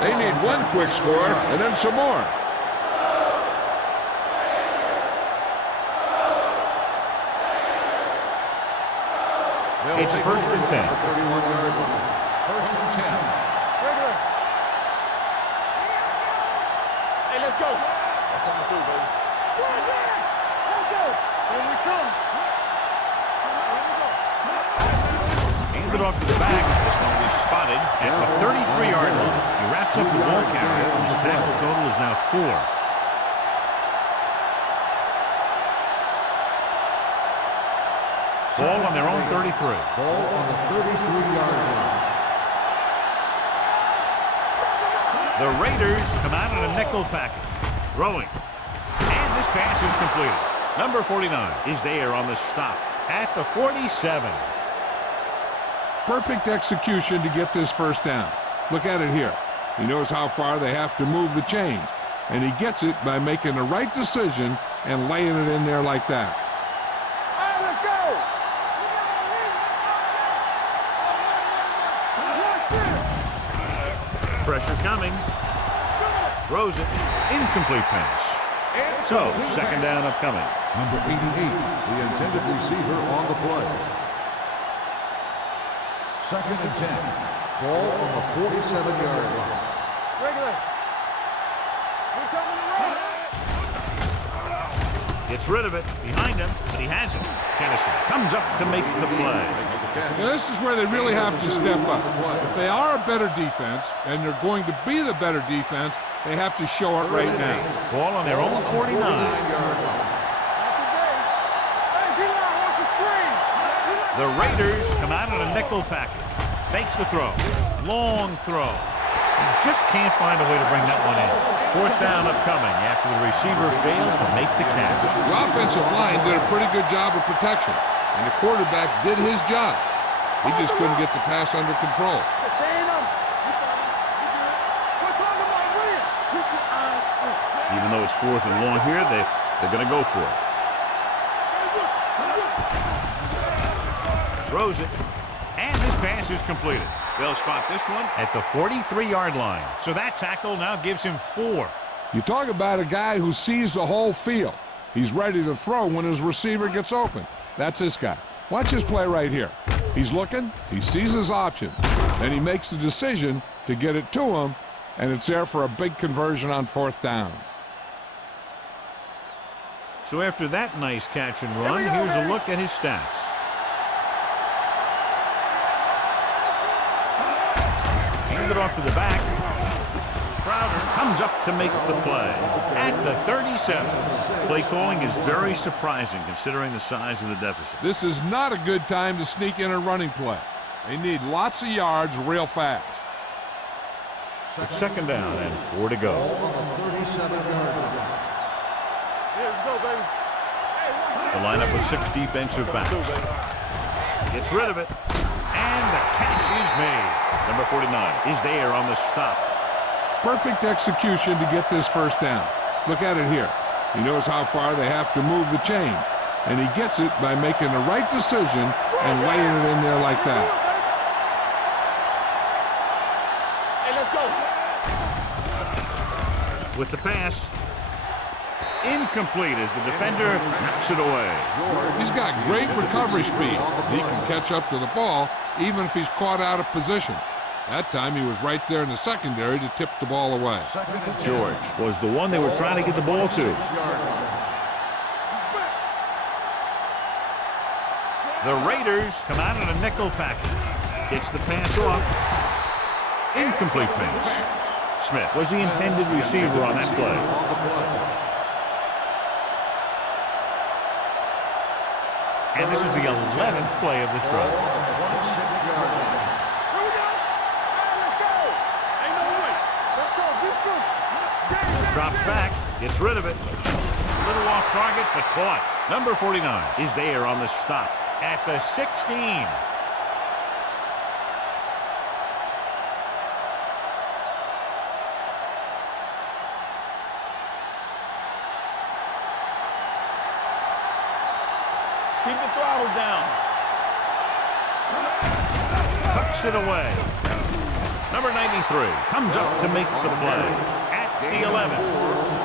They need one quick score and then some more. It's 1st and 10. 31-yard line. 1st and Regular. Hey, let's go. That's what I'm gonna do, baby. Let's go. Here we come. Handed off to the back. This one will be spotted at the 33-yard line. He wraps up the ball carrier, and his tackle total is now 4. Ball on their own 33. Ball on the 33-yard line. The Raiders come out in a nickel package. Throwing. And this pass is completed. Number 49 is there on the stop at the 47. Perfect execution to get this first down. Look at it here. He knows how far they have to move the chains, and he gets it by making the right decision and laying it in there like that. All right, let's go. Pressure coming. Throws it. Incomplete pass. So, second down upcoming. Number 88, the intended receiver on the play. Second and 10. Ball on the 47-yard line. Regular. We coming around. Gets rid of it. Behind him, but he has it. Kennison comes up to make the play. Now, this is where they really have to step up. If they are a better defense, and they're going to be the better defense, they have to show it right now. Ball on their own 49. The Raiders come out in a nickel package. Fakes the throw. Long throw. Just can't find a way to bring that one in. Fourth down upcoming after the receiver failed to make the catch. The offensive line did a pretty good job of protection, and the quarterback did his job. He just couldn't get the pass under control. Even though it's 4th and long here, they're going to go for it. Throws it, and this pass is completed. They'll spot this one at the 43-yard line. So that tackle now gives him 4. You talk about a guy who sees the whole field. He's ready to throw when his receiver gets open. That's this guy. Watch his play right here. He's looking, he sees his option, and he makes the decision to get it to him, and it's there for a big conversion on 4th down. So after that nice catch and run, here's a look at his stats. Handed off to the back. Crowder comes up to make the play at the 37. Play calling is very surprising considering the size of the deficit. This is not a good time to sneak in a running play. They need lots of yards real fast. It's second down and 4 to go. The lineup with 6 defensive backs. Gets rid of it. And the catch is made. Number 49 is there on the stop. Perfect execution to get this first down. Look at it here. He knows how far they have to move the chains, and he gets it by making the right decision and laying it in there like that. Hey, let's go. With the pass. Incomplete as the defender knocks it away. He's got great recovery speed. He can catch up to the ball even if he's caught out of position. That time he was right there in the secondary to tip the ball away. George was the one they were trying to get the ball to. The Raiders come out in a nickel package. Gets the pass off. Incomplete pass. Smith was the intended receiver on that play. And this is the 11th play of this drive. Drops back, gets rid of it. A little off target, but caught. Number 49 is there on the stop at the 16. Keep the throttle down. Tucks it away. Number 93 comes up to make the play at the 11.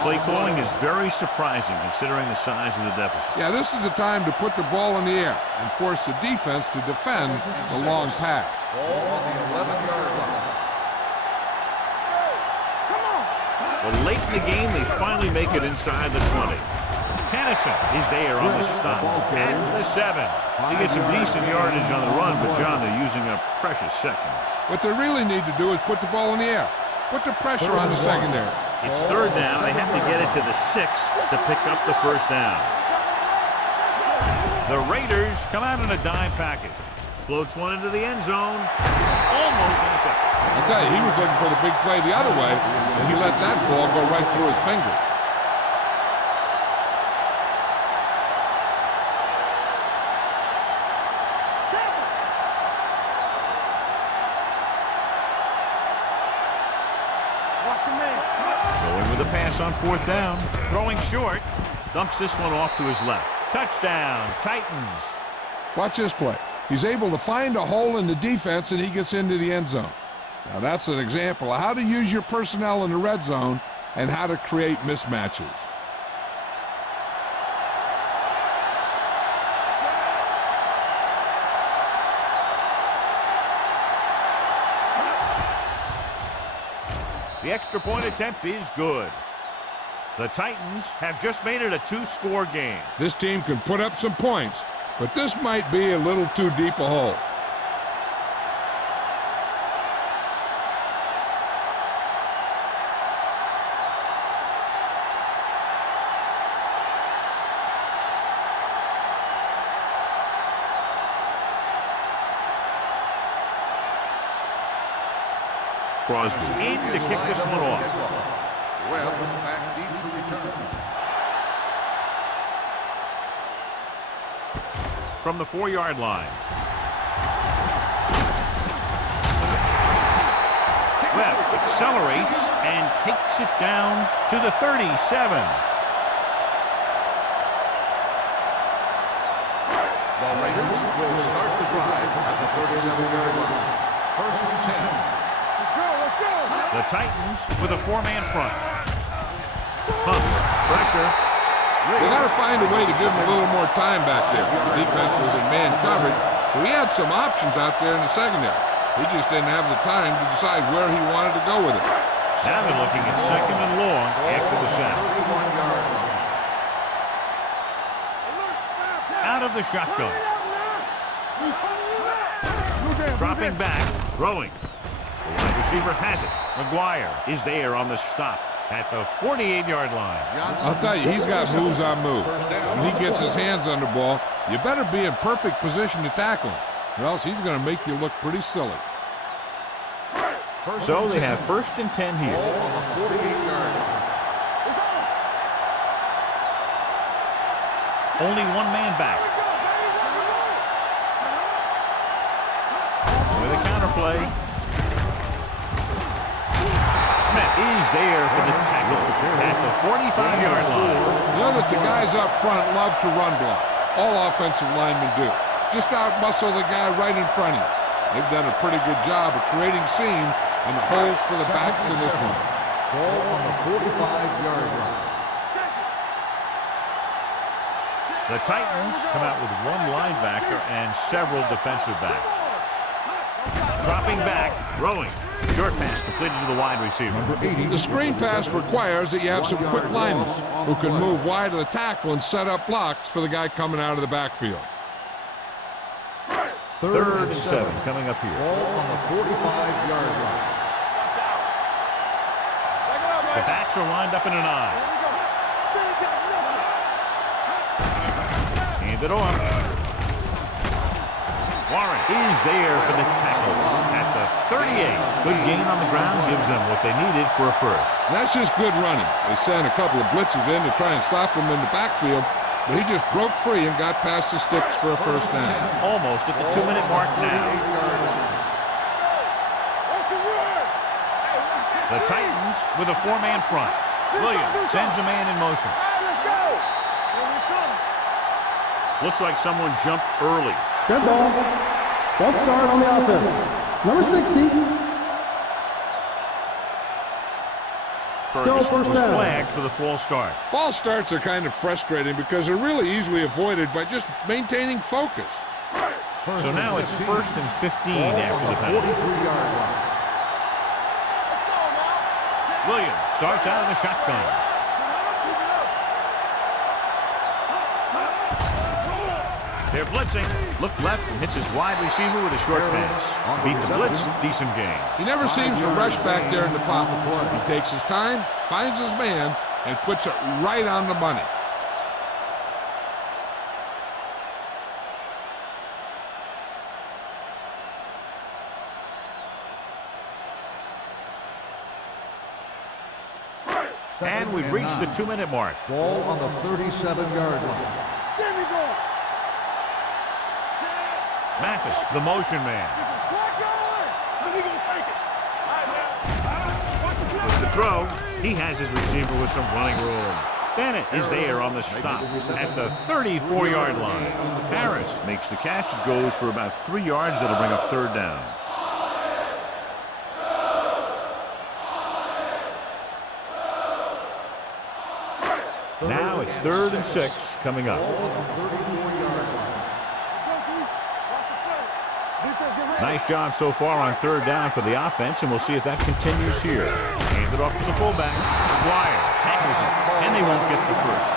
Play calling is very surprising considering the size of the deficit. Yeah, this is the time to put the ball in the air and force the defense to defend the long pass. Ball on the 11-yard line. But late in the game, they finally make it inside the 20. Tennyson is there on the stop at the 7. He gets some decent yardage on the run, but John, they're using up precious seconds. What they really need to do is put the ball in the air. Put the pressure on the secondary. It's third down. They have to get it to the 6 to pick up the first down. The Raiders come out in a dime package. Floats one into the end zone. Almost intercepted. I'll tell you, he was looking for the big play the other way, and he let that ball go right through his fingers. Going with a pass on fourth down. Throwing short. Dumps this one off to his left. Touchdown, Titans. Watch this play. He's able to find a hole in the defense, and he gets into the end zone. Now, that's an example of how to use your personnel in the red zone and how to create mismatches. The extra point attempt is good. The Titans have just made it a 2-score game. This team can put up some points, but this might be a little too deep a hole. Crosby in to kick this one off. Webb back deep to return. From the 4-yard line. Webb accelerates and takes it down to the 37. The Raiders will start the drive at the 37-yard line. First and 10. The Titans with a 4-man front. Pumps. Pressure. They got to find a way to give him a little more time back there. The defense was in man coverage, so he had some options out there in the secondary. He just didn't have the time to decide where he wanted to go with it. Now they're looking at second and long after the snap. Out of the shotgun. Dropping back, throwing. The wide receiver has it. McGuire is there on the stop at the 48-yard line. I'll tell you, he's got moves on moves. When he gets his hands on the ball, you better be in perfect position to tackle him, or else he's going to make you look pretty silly. So they have first and 10 here. On the 48-yard line. Only one man back. With a counterplay. Is there for the tackle at the 45-yard line. You know that the guys up front love to run block. All offensive linemen do. Just out-muscle the guy right in front of you. They've done a pretty good job of creating seams and holes for the backs in this one. Ball on the 45-yard line. The Titans come out with one linebacker and several defensive backs. Dropping back, throwing. Short pass completed to the wide receiver. The screen pass requires that you have some quick linemen who can move wide of the tackle and set up blocks for the guy coming out of the backfield. Third and 7 coming up here. Ball on the 45-yard line. The backs are lined up in an I. Hand it off. Warren is there for the tackle at the 38. Good gain on the ground gives them what they needed for a first. That's just good running. They sent a couple of blitzes in to try and stop him in the backfield, but he just broke free and got past the sticks for a first down. Almost at the 2-minute mark now. The Titans with a 4-man front. Williams sends a man in motion. Looks like someone jumped early. Good ball. False start on the offense. Number 60. Ferguson was down. flagged for the false start. False starts are kind of frustrating because they're really easily avoided by just maintaining focus. So now it's first and 15 after the penalty. 43-yard line. Williams Starts out of the shotgun. They're blitzing. Look left and hits his wide receiver with a short pass. Beat the blitz. Decent gain. He never seems to rush back there in the pocket. He takes his time, finds his man, and puts it right on the money. And we've reached the 2-minute mark. Ball on the 37-yard line. There we go. Mathis, the motion man. Slot going. And we gonna take it. With the throw, he has his receiver with some running room. Bennett is there on the stop at the 34-yard line. Harris makes the catch. It goes for about 3 yards. That'll bring up third down. Now it's 3rd and 6 coming up. Nice job so far on 3rd down for the offense, and we'll see if that continues here. Hand it off to the fullback. McGuire tackles him, and they won't get the first.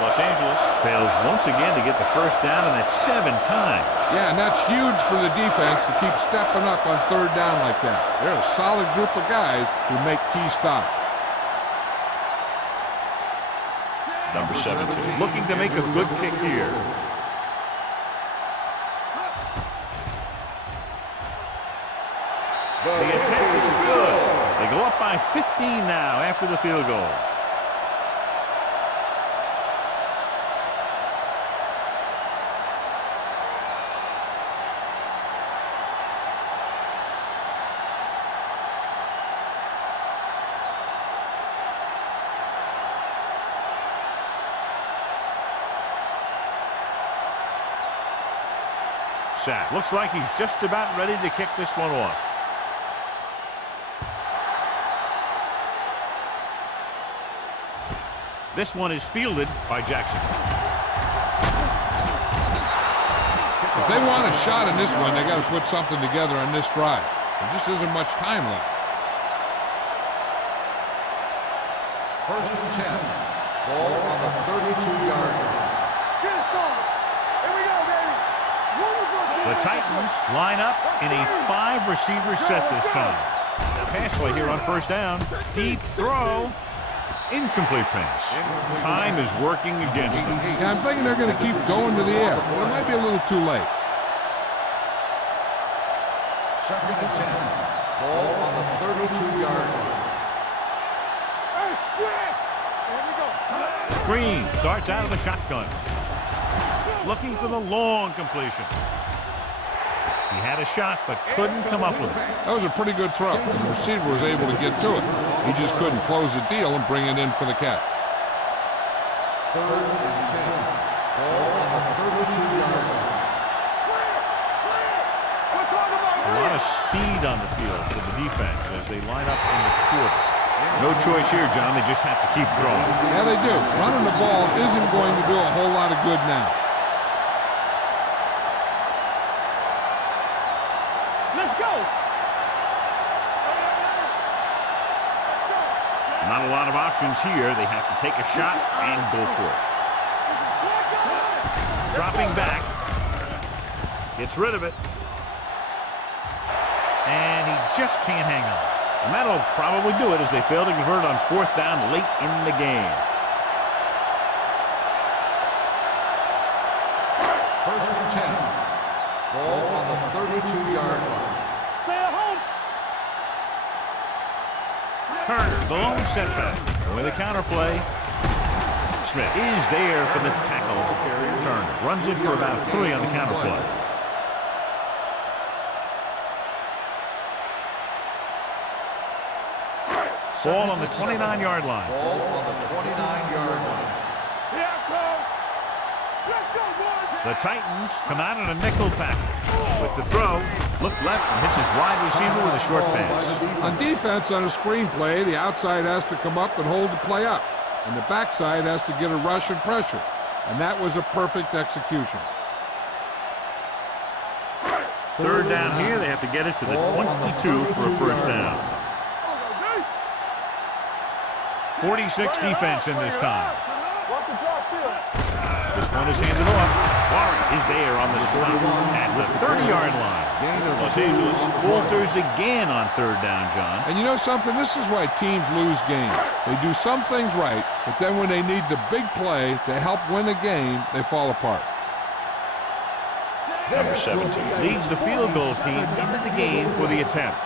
Los Angeles fails once again to get the first down, and that's 7 times. Yeah, and that's huge for the defense to keep stepping up on 3rd down like that. They're a solid group of guys who make key stops. Number 17, looking to make a good kick here. The attempt is good. They go up by 15 now after the field goal. Sack. Looks like he's just about ready to kick this one off. This one is fielded by Jackson. If they want a shot in this one, they got to put something together on this drive. There just isn't much time left. 1st and 10. Ball on the 32-yard line. Get it started. Here we go, baby. The Titans line up in a 5-receiver set this time. Pass play here on 1st down. Deep throw. Incomplete pass. Time is working against them. Yeah, I'm thinking they're going to keep going to the air, but it might be a little too late. 2nd and 10. Ball on the 32-yard line. Hey, stretch. Here we go. Green starts out of the shotgun. Looking for the long completion. He had a shot, but couldn't come up with it. That was a pretty good throw. The receiver was able to get to it. He just couldn't close the deal and bring it in for the catch. 3rd and 10. Ball on the 32-yard line. A lot of speed on the field for the defense as they line up in the quarter. No choice here, John. They just have to keep throwing. Yeah, they do. Running the ball isn't going to do a whole lot of good now. Let's go. Not a lot of options here. They have to take a shot and go for it. Dropping back. Gets rid of it. And he just can't hang on. And that'll probably do it as they fail to convert on 4th down late in the game. 1st and 10. Ball on the 32-yard line. Stay at home. Turner, the lone setback. With a counter play. Smith is there for the tackle. Turner runs in for about 3 on the counter play. Ball on the 29-yard line. Ball on the 29-yard line. Here I come. Let's go, boys. The Titans come out in a nickel package. With the throw, look left and hits his wide receiver with a short pass. On defense, on a screen play, the outside has to come up and hold the play up. And the backside has to get a rush and pressure. And that was a perfect execution. 3rd down here. They have to get it to the 22 for a 1st down. 46 defense in this time. Watch the drop still. This one is handed off. Warren is there on the stop at the 30-yard line. Los Angeles falters again on third down, John. And you know something? This is why teams lose games. They do some things right, but then when they need the big play to help win a game, they fall apart. Number 17 leads the field goal team into the game for the attempt.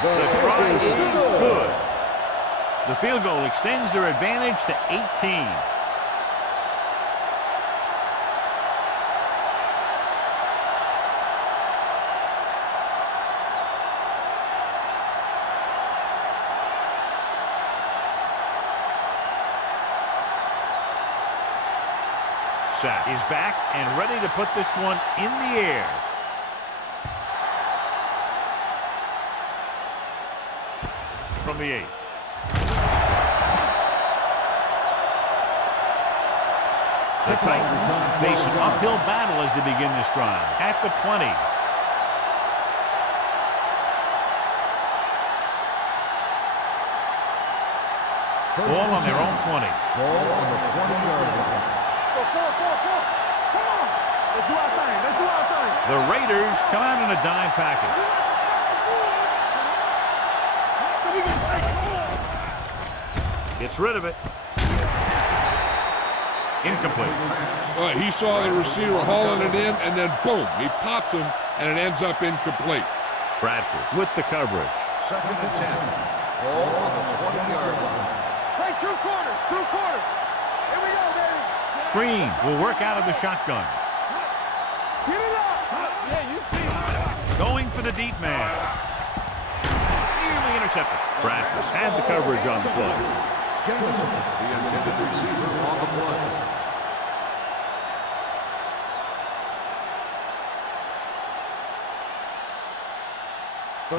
The try is good. The field goal extends their advantage to 18. Sack is back and ready to put this one in the air. From the 8. The Titans face an uphill battle as they begin this drive. At the 20. Ball on their own 20. Ball on the 20-yard line. Go, four. Come on. Let's do our thing. Let's do our thing. The Raiders come out in a dime package. Gets rid of it. Incomplete. Well, he saw the receiver hauling it in, and then boom, he pops him, and it ends up incomplete. Bradford with the coverage. 2nd and 10. Ball on the 20-yard line. Play two quarters. Here we go, baby. Green will work out of the shotgun. Get it up. Yeah, you see. Going for the deep man. Nearly intercepted. Bradford had the coverage on the play. Jamison, the intended receiver on the play.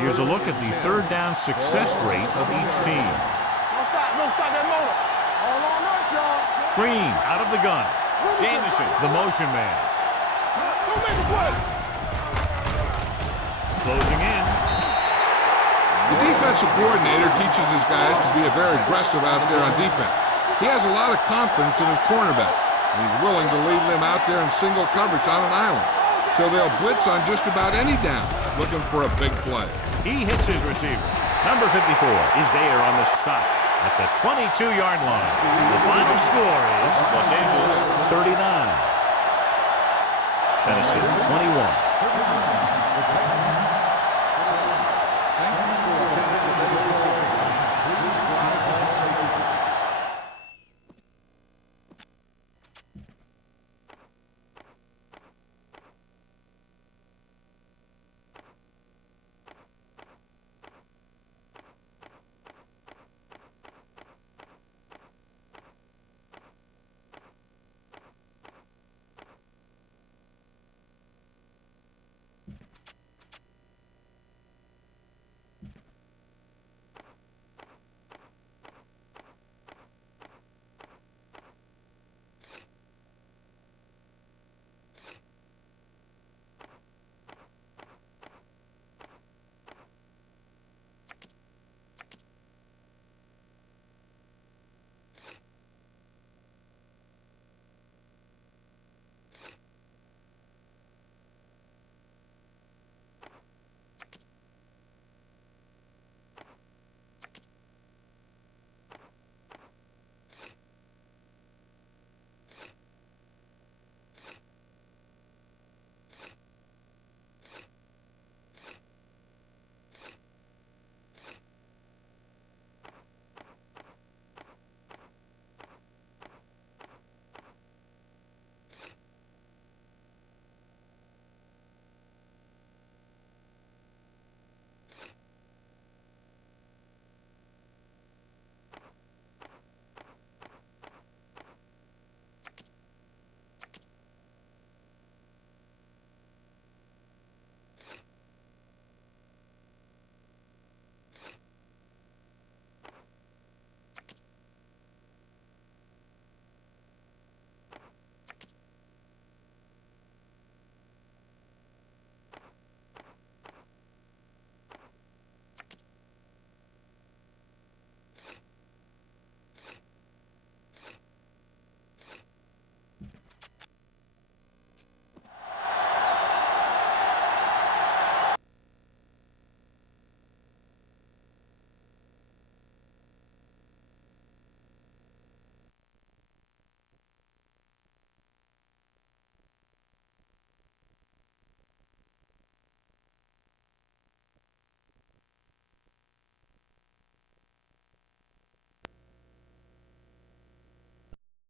Here's a look at the third down success rate of each team. Don't stop that motor. All on us, y'all. Green out of the gun. Jamison, the motion man. Don't make a play. Closing in. The defensive coordinator teaches his guys to be very aggressive out there on defense. He has a lot of confidence in his cornerback, and he's willing to leave them out there in single coverage on an island. So they'll blitz on just about any down, looking for a big play. He hits his receiver. Number 54 is there on the stop at the 22-yard line. The final score is Los Angeles 39. Tennessee 21.